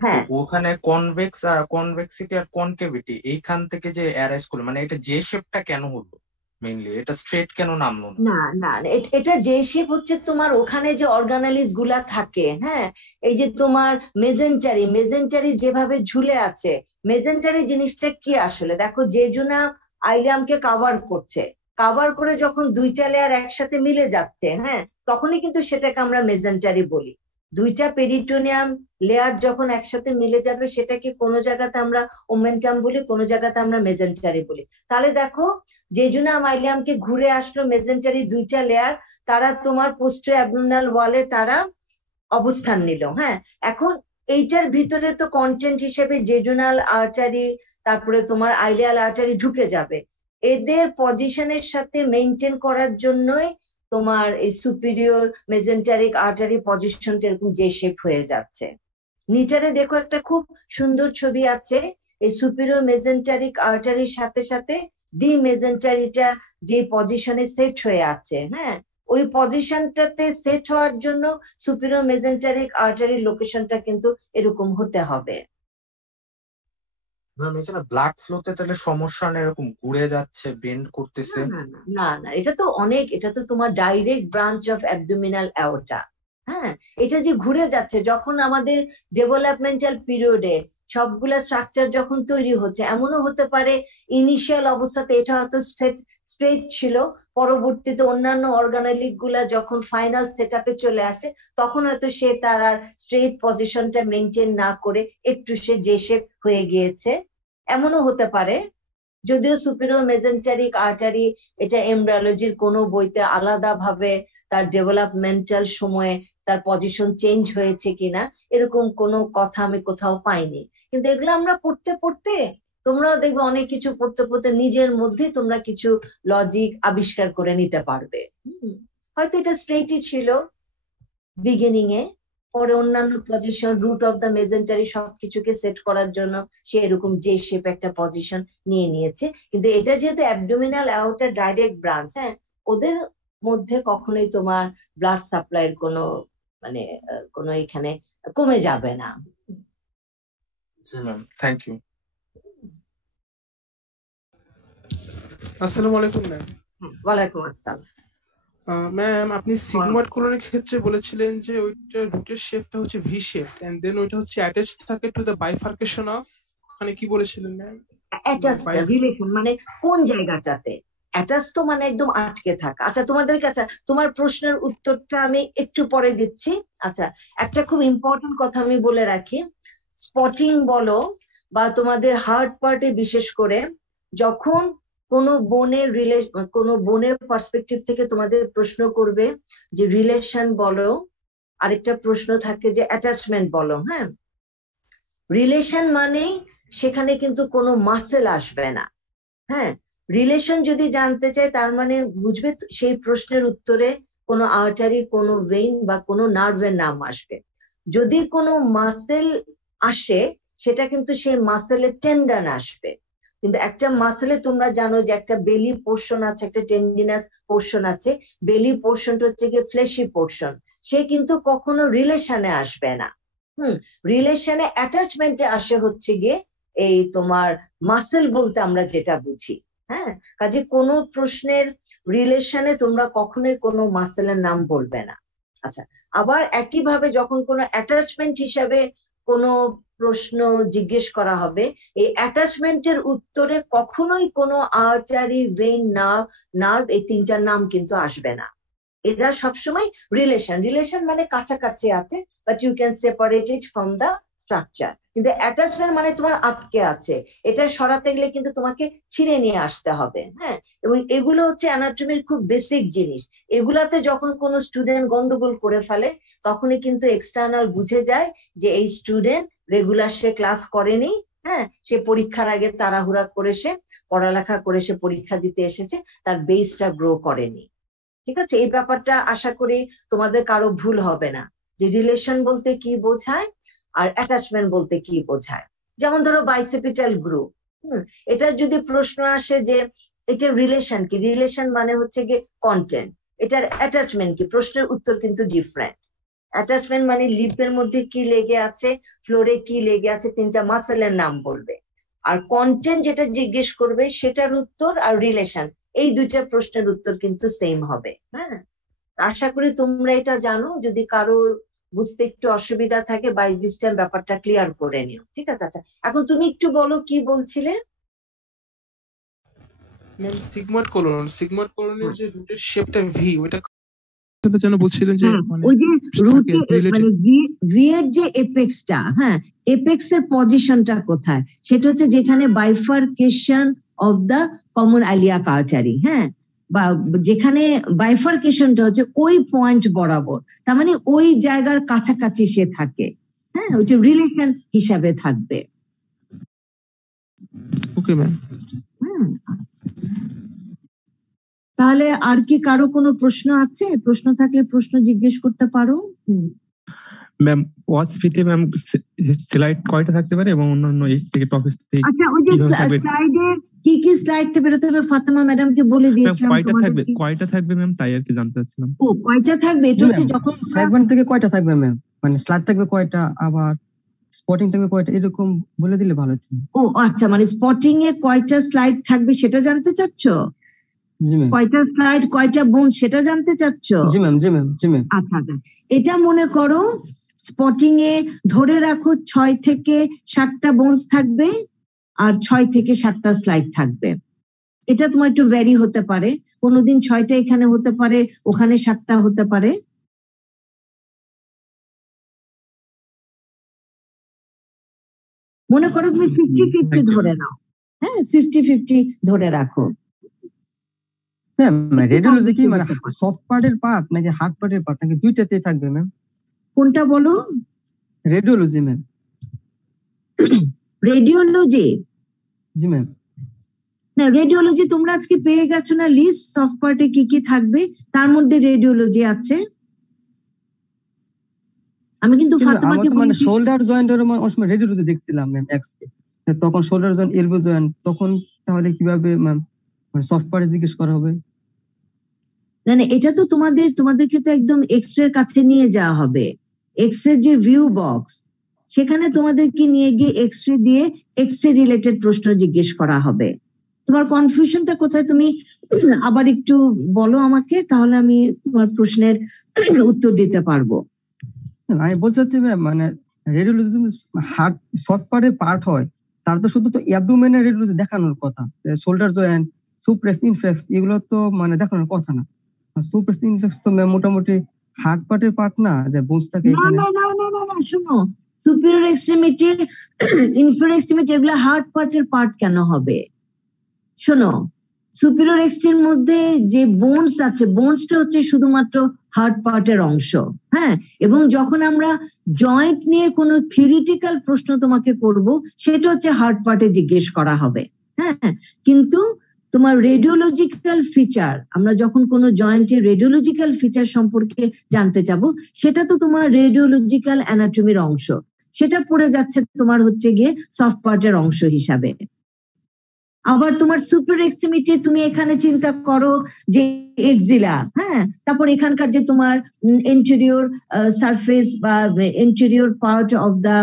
তো হ্যাঁ, ওখানে কনভেক্স আর কনভেক্সিটি আর কনকেভিটি এইখান থেকে যে অ্যারাইজ করলো, মানে এটা যে শেপটা কেন হলো? মেইনলি, এটা স্ট্রেট কেন নামলো না? না না না, এটা যে শেপ হচ্ছে তোমার ওখানে যে অর্গানালিস গুলা থাকে, হ্যাঁ, এই যে তোমার মেজেন্টারি যেভাবে ঝুলে আছে, মেজেন্টারি জিনিসটা কি আসলে দেখো, জেজুনা আইলিয়ামকে কাভার করে যখন দুইটা লেয়ার একসাথে মিলে যাচ্ছে, হ্যাঁ, তখনই কিন্তু সেটাকে আমরা মেজেন্টারি বলি। দুইটা পেরিটোনিয়াম লেয়ার যখন একসাথে মিলে যাবে সেটাকে কোনো জায়গাতে আমরা ওমেন্টাম বলি, কোনো জায়গাতে আমরা মেজেন্টারি বলি। তাহলে দেখো জেজুনা মাইলিয়ামকে ঘুরে আসলো মেজেন্টারি দুইটা লেয়ার, তারা তোমার পোস্টার অ্যাবডোমিনাল ওয়ালে তারা অবস্থান নিল। হ্যাঁ, এখন এইটার ভিতরে তো কন্টেন্ট হিসেবে জেজুনাল আর্টারি, তারপরে তোমার আইলিয়াল আর্টারি ঢুকে যাবে। এদের পজিশনের সাথে মেনটেন করার জন্যই তোমার এই সুপিরিয়র মেজেন্টারিক আর্টারি পজিশনটা এরকম যে শেপ হয়ে যাচ্ছে। নিটারে দেখো একটা খুব সুন্দর ছবি আছে, এই সুপিরিয়র মেজেন্টারিক আর্টারির সাথে সাথে দি মেজেন্টারিটা যে পজিশনে সেট হয়ে আছে, হ্যাঁ, ওই পজিশনটাতে সেট হওয়ার জন্য সুপিরিয়র মেজেন্টারিক আর্টারির লোকেশনটা কিন্তু এরকম হতে হবে। ম্যাম এখানে ব্লাড ফ্লোতে তাহলে সমস্যা না, এরকম ঘুরে যাচ্ছে, বেন্ড করতেছে? না, এটা তো তোমার direct branch of abdominal aorta. হ্যাঁ, এটা যে ঘুরে যাচ্ছে, যখন আমাদের ডেভেলপমেন্টাল পিরিয়ডে সবগুলা স্ট্রাকচার যখন তৈরি হচ্ছে, এমনও হতে পারে ইনিশিয়াল অবস্থাতে এটা হয়তো স্ট্রেট ছিল, পরবর্তীতে অন্যান্য অর্গানালিক গুলা যখন ফাইনাল সেট আপে চলে আসে তখন হয়তো সে তার আর স্ট্রেট পজিশনটা মেনটেন না করে একটু সে যে শেপ হয়ে গিয়েছে, এমনও হতে পারে। যদিও সুপিরিয়র মেজেন্টারিক আর্টারি এটা এমব্রায়োলজির কোনো বইতে আলাদাভাবে তার ডেভেলপমেন্টাল সময়ে তার পজিশন চেঞ্জ হয়েছে কিনা এরকম কোনো কথা আমি কোথাও পাইনি। কিন্তু এগুলো আমরা পড়তে পড়তে, তোমরাও দেখবে অনেক কিছু পড়তে পড়তে নিজের মধ্যে তোমরা কিছু লজিক আবিষ্কার করে নিতে পারবে। হয়তো এটা স্ট্রেটই ছিল বিগিনিং এ, পরে অন্যান্য পজিশন রুট অফ দ্য মেজেন্টারি সবকিছুকে সেট করার জন্য সে এরকম যে শেপ একটা পজিশন নিয়ে নিয়েছে। কিন্তু এটা যেহেতু অ্যাবডোমিনাল অ্যাওর্টা ডাইরেক্ট ব্রাঞ্চ, হ্যাঁ, ওদের মধ্যে কখনোই তোমার ব্লাড সাপ্লাইয়ের কোনো মানে কোনো এখানে কমে যাবে না। জি ম্যাম, থ্যাংক ইউ। আসসালামু আলাইকুম ম্যাম। ওয়ালাইকুম আসসালাম। ম্যাম আপনি সিগময়েড কোলনের ক্ষেত্রে বলেছিলেন যে ওইটা রুটের শেপটা হচ্ছে ভি শেপ এন্ড দেন ওইটা হচ্ছে অ্যাটাচ থাকে টু দ্য বাইফার্কেশন অফ, মানে কি বলেছিলেন ম্যাম? অ্যাটাচটা রিলেশন মানে কোন জায়গাটাতে অ্যাটাচ, তো মানে একদম আটকে থাকা। আচ্ছা তোমাদের কাছে তোমার প্রশ্নের উত্তরটা আমি একটু পরে দিচ্ছি। আচ্ছা, একটা খুব ইম্পর্টেন্ট কথা আমি বলে রাখি, স্পটিং বলো বা তোমাদের হার্ট পার্টে বিশেষ করে যখন কোনো বোনের পার্সপেক্টিভ থেকে তোমাদের প্রশ্ন করবে যে রিলেশন বলো, আরেকটা প্রশ্ন থাকে যে অ্যাটাচমেন্ট বলো। হ্যাঁ, রিলেশন মানে সেখানে কিন্তু কোনো মাসেল আসবে না। হ্যাঁ, রিলেশন যদি জানতে চায় তার মানে বুঝবে সেই প্রশ্নের উত্তরে কোনো আর্টারি, কোনো ভেইন বা কোনো নার্ভের নাম আসবে। যদি কোনো মাসেল আসে সেটা কিন্তু সেই মাসেলের টেন্ডন আসবে। কিন্তু একটা মাসেলে তোমরা জানো যে একটা বেলি পোর্শন আছে, একটা টেন্ডিনাস পোর্শন আছে। বেলি পোর্শনটা হচ্ছে গিয়ে ফ্লেশি পোর্শন, সে কিন্তু কখনো রিলেশনে আসবে না। রিলেশনে অ্যাটাচমেন্টে আসে হচ্ছে গিয়ে এই তোমার মাসেল বলতে আমরা যেটা বুঝি। হ্যাঁ, কাজে কোনো প্রশ্নের রিলেশনে তোমরা কখনোই কোনো মাসেলের নাম বলবে না। আচ্ছা, আবার একইভাবে যখন কোনো অ্যাটাচমেন্ট হিসাবে কোনো প্রশ্ন জিজ্ঞেস করা হবে, এই অ্যাটাচমেন্টের উত্তরে কখনোই কোনো আর্টারি, ভেইন, নার্ভ এই তিনটার নাম কিন্তু আসবে না। এরা সবসময় রিলেশন মানে কাছাকাছি আছে, but you can separate it from the structure. কিন্তু অ্যাটাচমেন্ট মানে তোমার আটকে আছে, এটা সরাতে গেলে কিন্তু তোমাকে ছিঁড়ে নিয়ে আসতে হবে। হ্যাঁ, এবং এগুলো হচ্ছে অ্যানাটমির খুব বেসিক জিনিস। এগুলাতে যখন কোনো স্টুডেন্ট গন্ডগোল করে ফেলে তখনই কিন্তু এক্সটার্নাল বুঝে যায় যে এই স্টুডেন্ট রেগুলার সে ক্লাস করেনি। হ্যাঁ, সে পরীক্ষার আগে তাড়াহুড়া করে সে পড়ালেখা করে সে পরীক্ষা দিতে এসেছে, তার বেসটা গ্রো করেনি। ঠিক আছে, এই ব্যাপারটা আশা করি তোমাদের কারো ভুল হবে না যে রিলেশন বলতে কি বোঝায় আর অ্যাটাচমেন্ট বলতে কি বোঝায়। যেমন ধরো বাইসেপিটাল গ্রুপ, এটা যদি প্রশ্ন আসে যে এটা রিলেশন কি, রিলেশন মানে হচ্ছে গিয়ে কন্টেন্ট, এটার অ্যাটাচমেন্ট কি, প্রশ্নের উত্তর কিন্তু ডিফারেন্ট। অ্যাটাচমেন্ট মানে লিপের মধ্যে কি লেগে আছে, ফ্লোরে কি লেগে আছে, তিনটা মাসেলের নাম বলবে। আর কন্টেন্ট যেটা জিজ্ঞেস করবে সেটার উত্তর, আর রিলেশন এই দুইটা প্রশ্নের উত্তর কিন্তু সেম হবে। হ্যাঁ, আশা করি তোমরা এটা জানো। যদি কারোর বুঝতে একটু অসুবিধা থাকে বাই দিস টাইম ব্যাপারটা ক্লিয়ার করে নিও, ঠিক আছে? আচ্ছা, এখন তুমি একটু বলো কি বলছিলে। ম্যাম সিগময়েড কোলনের যে রুটের শেপটা ভি, ওটা যেন বলছিলেন যে মানে ওই যে রুটে related। মানে ভি এর যে এপেক্সটা, হ্যাঁ, এপেক্স এর পজিশনটা কোথায়, সেটা হচ্ছে যেখানে bifurcation of the common iliac artery, হ্যাঁ, বা যেখানে বাইফার্কেশনটা হচ্ছে ওই পয়েন্ট বরাবর, তার মানে ওই জায়গার কাছাকাছি সে থাকে। হ্যাঁ, ওইটা রিলেশন হিসাবে থাকবে। Okay ma'am. আচ্ছা। তাহলে আর কি কারো কোনো প্রশ্ন আছে? প্রশ্ন থাকলে প্রশ্ন জিজ্ঞেস করতে পারো। ম্যাম ওয়াচ ফিতে ম্যাম স্লাইড কয়টা থাকতে পারে এবং অন্যান্য এই থেকে টপিক থেকে আচ্ছা, ওই যে স্লাইডে কি কি স্লাইড থেকে বেরোতে হবে ফাতেমা ম্যাডামকে বলে দিয়েছিলাম। কয়টা থাকবে ম্যাম, তাই আর কি জানতে চাচ্ছিলাম। ও, কয়টা থাকবে এটা হচ্ছে যখন সেগমেন্ট থেকে কয়টা থাকবে ম্যাম, মানে স্লাইড থাকবে কয়টা, আবার স্পটিং থাকবে কয়টা, এরকম বলে দিলে ভালো হতো। ও আচ্ছা, মানে স্পটিং এ কয়টা স্লাইড থাকবে সেটা জানতে চাচ্ছ? জি ম্যাম। কয়টা স্লাইড কয়টা বোন সেটা জানতে চাচ্ছ? জি ম্যাম, জি ম্যাম, জি ম্যাম। আচ্ছা, এটা মনে করো স্পটিং এ ধরে রাখো 6 থেকে 7টা বোনস থাকবে আর 6 থেকে 7টা স্লাইড থাকবে। এটা তোমার একটু ভ্যারি হতে পারে, কোনোদিন 6টা এখানে হতে পারে, ওখানে 7টা হতে পারে। মনে করো তুমি 50-50 ধরে নাও। হ্যাঁ, 50-50 ধরে রাখো। ম্যাম রেডিওলজি কি মানে সফট পার্টের পার্ট নাকি হার্ড পার্টের পার্ট নাকি দুইটাতেই থাকবে ম্যাম? কোনটা বলো? Radiology ma'am. রেডিওলজি? জি ম্যাম। না, রেডিওলজি তোমরা আজকে পেয়ে গেছো না লিস্ট, সফট পার্টে কি কি থাকবে, তার মধ্যে রেডিওলজি আছে। আমি কিন্তু ফাতেমাকে মানে শোল্ডার জয়েন্টের সময় রেডিওলজি দেখছিলাম ম্যাম এক্স, তখন শোল্ডার জয়েন্ট, এলবো জয়েন্ট, তখন তাহলে কিভাবে ম্যাম মানে সফট পার্টে জিজ্ঞেস করা হবে? না, এটা তো তোমাদেরকে তো একদম এক্সরের কাছে নিয়ে যাওয়া হবে। এক্সরে যে ভিউ বক্স, সেখানে তোমাদেরকে নিয়ে গিয়ে এক্সরে দিয়ে এক্সরে রিলেটেড প্রশ্ন জিজ্ঞেস করা হবে। তোমার কনফিউশনটা কোথায় তুমি আবার একটু বলো আমাকে, তাহলে আমি তোমার প্রশ্নের উত্তর দিতে পারবো। আমি বলতে চাচ্ছি ম্যাম, মানে রেডিওলজি হার্ট সফট পার্টের পার্ট হয়, তার তো শুধু তো অ্যাবডোমেনের রেডিওলজি দেখানোর কথা, শোল্ডার জয়েন্ট, সুপ্রেস ইনফ্লেক্স এগুলো তো মানে দেখানোর কথা না। সুপ্রেস ইনফ্লেক্স তো ম্যাম মোটামুটি হার্ট পার্টের পার্ট না, যে বোনস থাকে এখানে। না, শোনো, সুপিরিয়র এক্সট্রিমিটি, ইনফেরিয়র এক্সট্রিমিটি এগুলো হার্ট পার্টের পার্ট কেন হবে? শোনো, সুপিরিয়র এক্সট্রিম মধ্যে যে বোনস আছে, বোনসটা হচ্ছে শুধুমাত্র হার্ট পার্টের অংশ। হ্যাঁ, এবং যখন আমরা জয়েন্ট নিয়ে কোনো থিওরিটিক্যাল প্রশ্ন তোমাকে করব, সেটা হচ্ছে হার্ট পার্টে জিজ্ঞেস করা হবে। হ্যাঁ, কিন্তু তোমার রেডিওলজিক্যাল ফিচার, আমরা যখন কোনো জয়েন্টের রেডিওলজিক্যাল ফিচার সম্পর্কে জানতে চাবো, সেটা তো তোমার রেডিওলজিক্যাল অ্যানাটমির অংশ, সেটা পড়ে যাচ্ছে তোমার হচ্ছে গিয়ে সফট পার্টের অংশ হিসাবে। আবার তোমার সুপার এক্সট্রিমিটি তুমি এখানে চিন্তা করো যে এক্সিলা, হ্যাঁ, তারপর এখানকার যে তোমার এন্টেরিয়র সারফেস বা এন্টেরিয়র পার্ট অফ দা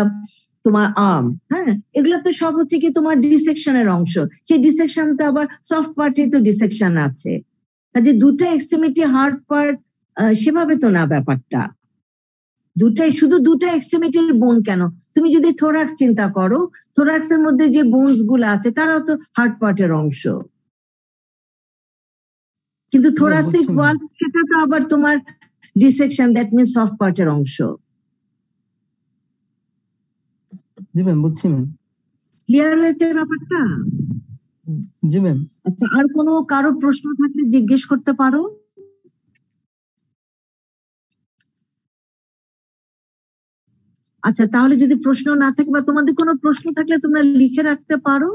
তোমার আর্ম, হ্যাঁ, এগুলো তো সব হচ্ছে কি তোমার ডিসেকশনের অংশ। সেই ডিসেকশন তো আবার সফট পার্টে তো ডিসেকশন আছে। কাজে দুটো এক্সট্রিমিটি হার্ড পার্ট সেভাবে তো না ব্যাপারটা। শুধু দুটো এক্সট্রিমিটির বোন কেন, তুমি যদি থোরাক্স চিন্তা করো, থোরাক্স এর মধ্যে যে বোনস গুলো আছে তারাও তো হার্ড পার্টের অংশ। কিন্তু থোরাসিক ওয়াল সেটা তো আবার তোমার ডিসেকশন, দ্যাট মিন্স সফট পার্টের অংশ। জি ম্যাম, বুঝছি ম্যাম। ক্লিয়ার হয়েছে ব্যাপারটা? জি ম্যাম। আচ্ছা, আর কোনো কারো প্রশ্ন থাকলে জিজ্ঞেস করতে পারো। আচ্ছা, তাহলে যদি প্রশ্ন না থাকে বা তোমাদের কোনো প্রশ্ন থাকলে তোমরা লিখে রাখতে পারো,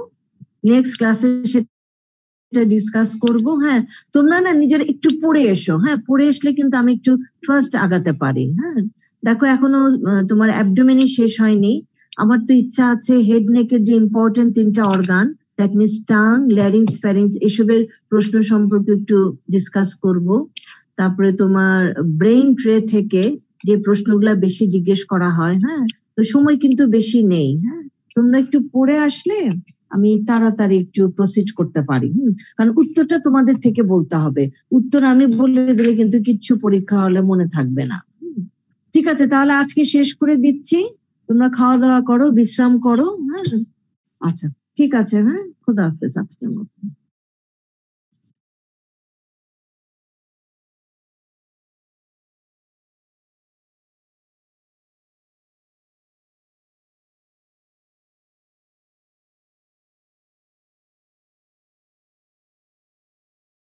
নেক্সট ক্লাসে সেটা ডিসকাস করব। হ্যাঁ, তোমরা না নিজের একটু পড়ে এসো। হ্যাঁ, পড়ে আসলে কিন্তু আমি একটু ফার্স্ট আগাতে পারি। হ্যাঁ, দেখো এখনো তোমার অ্যাবডোমেনই শেষ হয়নি। আমার তো ইচ্ছা আছে হেড নেকের যে ইম্পর্টেন্ট 3টা organ, that means tongue, larynx, ফ্যারিংস, এসবের প্রশ্ন সম্পর্কে একটু ডিসকাস করব। তারপরে তোমার ব্রেইন ট্রে থেকে যে প্রশ্নগুলা বেশি জিজ্ঞেস করা হয়। হ্যাঁ, তো সময় কিন্তু বেশি নেই। হ্যাঁ, তোমরা একটু পড়ে আসলে আমি তাড়াতাড়ি একটু প্রসিড করতে পারি। কারণ উত্তরটা তোমাদের থেকে বলতে হবে, উত্তর আমি বলে দিলে কিন্তু কিচ্ছু পরীক্ষা হলে মনে থাকবে না। ঠিক আছে, তাহলে আজকে শেষ করে দিচ্ছি, তোমরা খাওয়া দাওয়া করো, বিশ্রাম করো। হ্যাঁ, আচ্ছা ঠিক আছে, হ্যাঁ, খোদা হাফেজ আজকের মতো।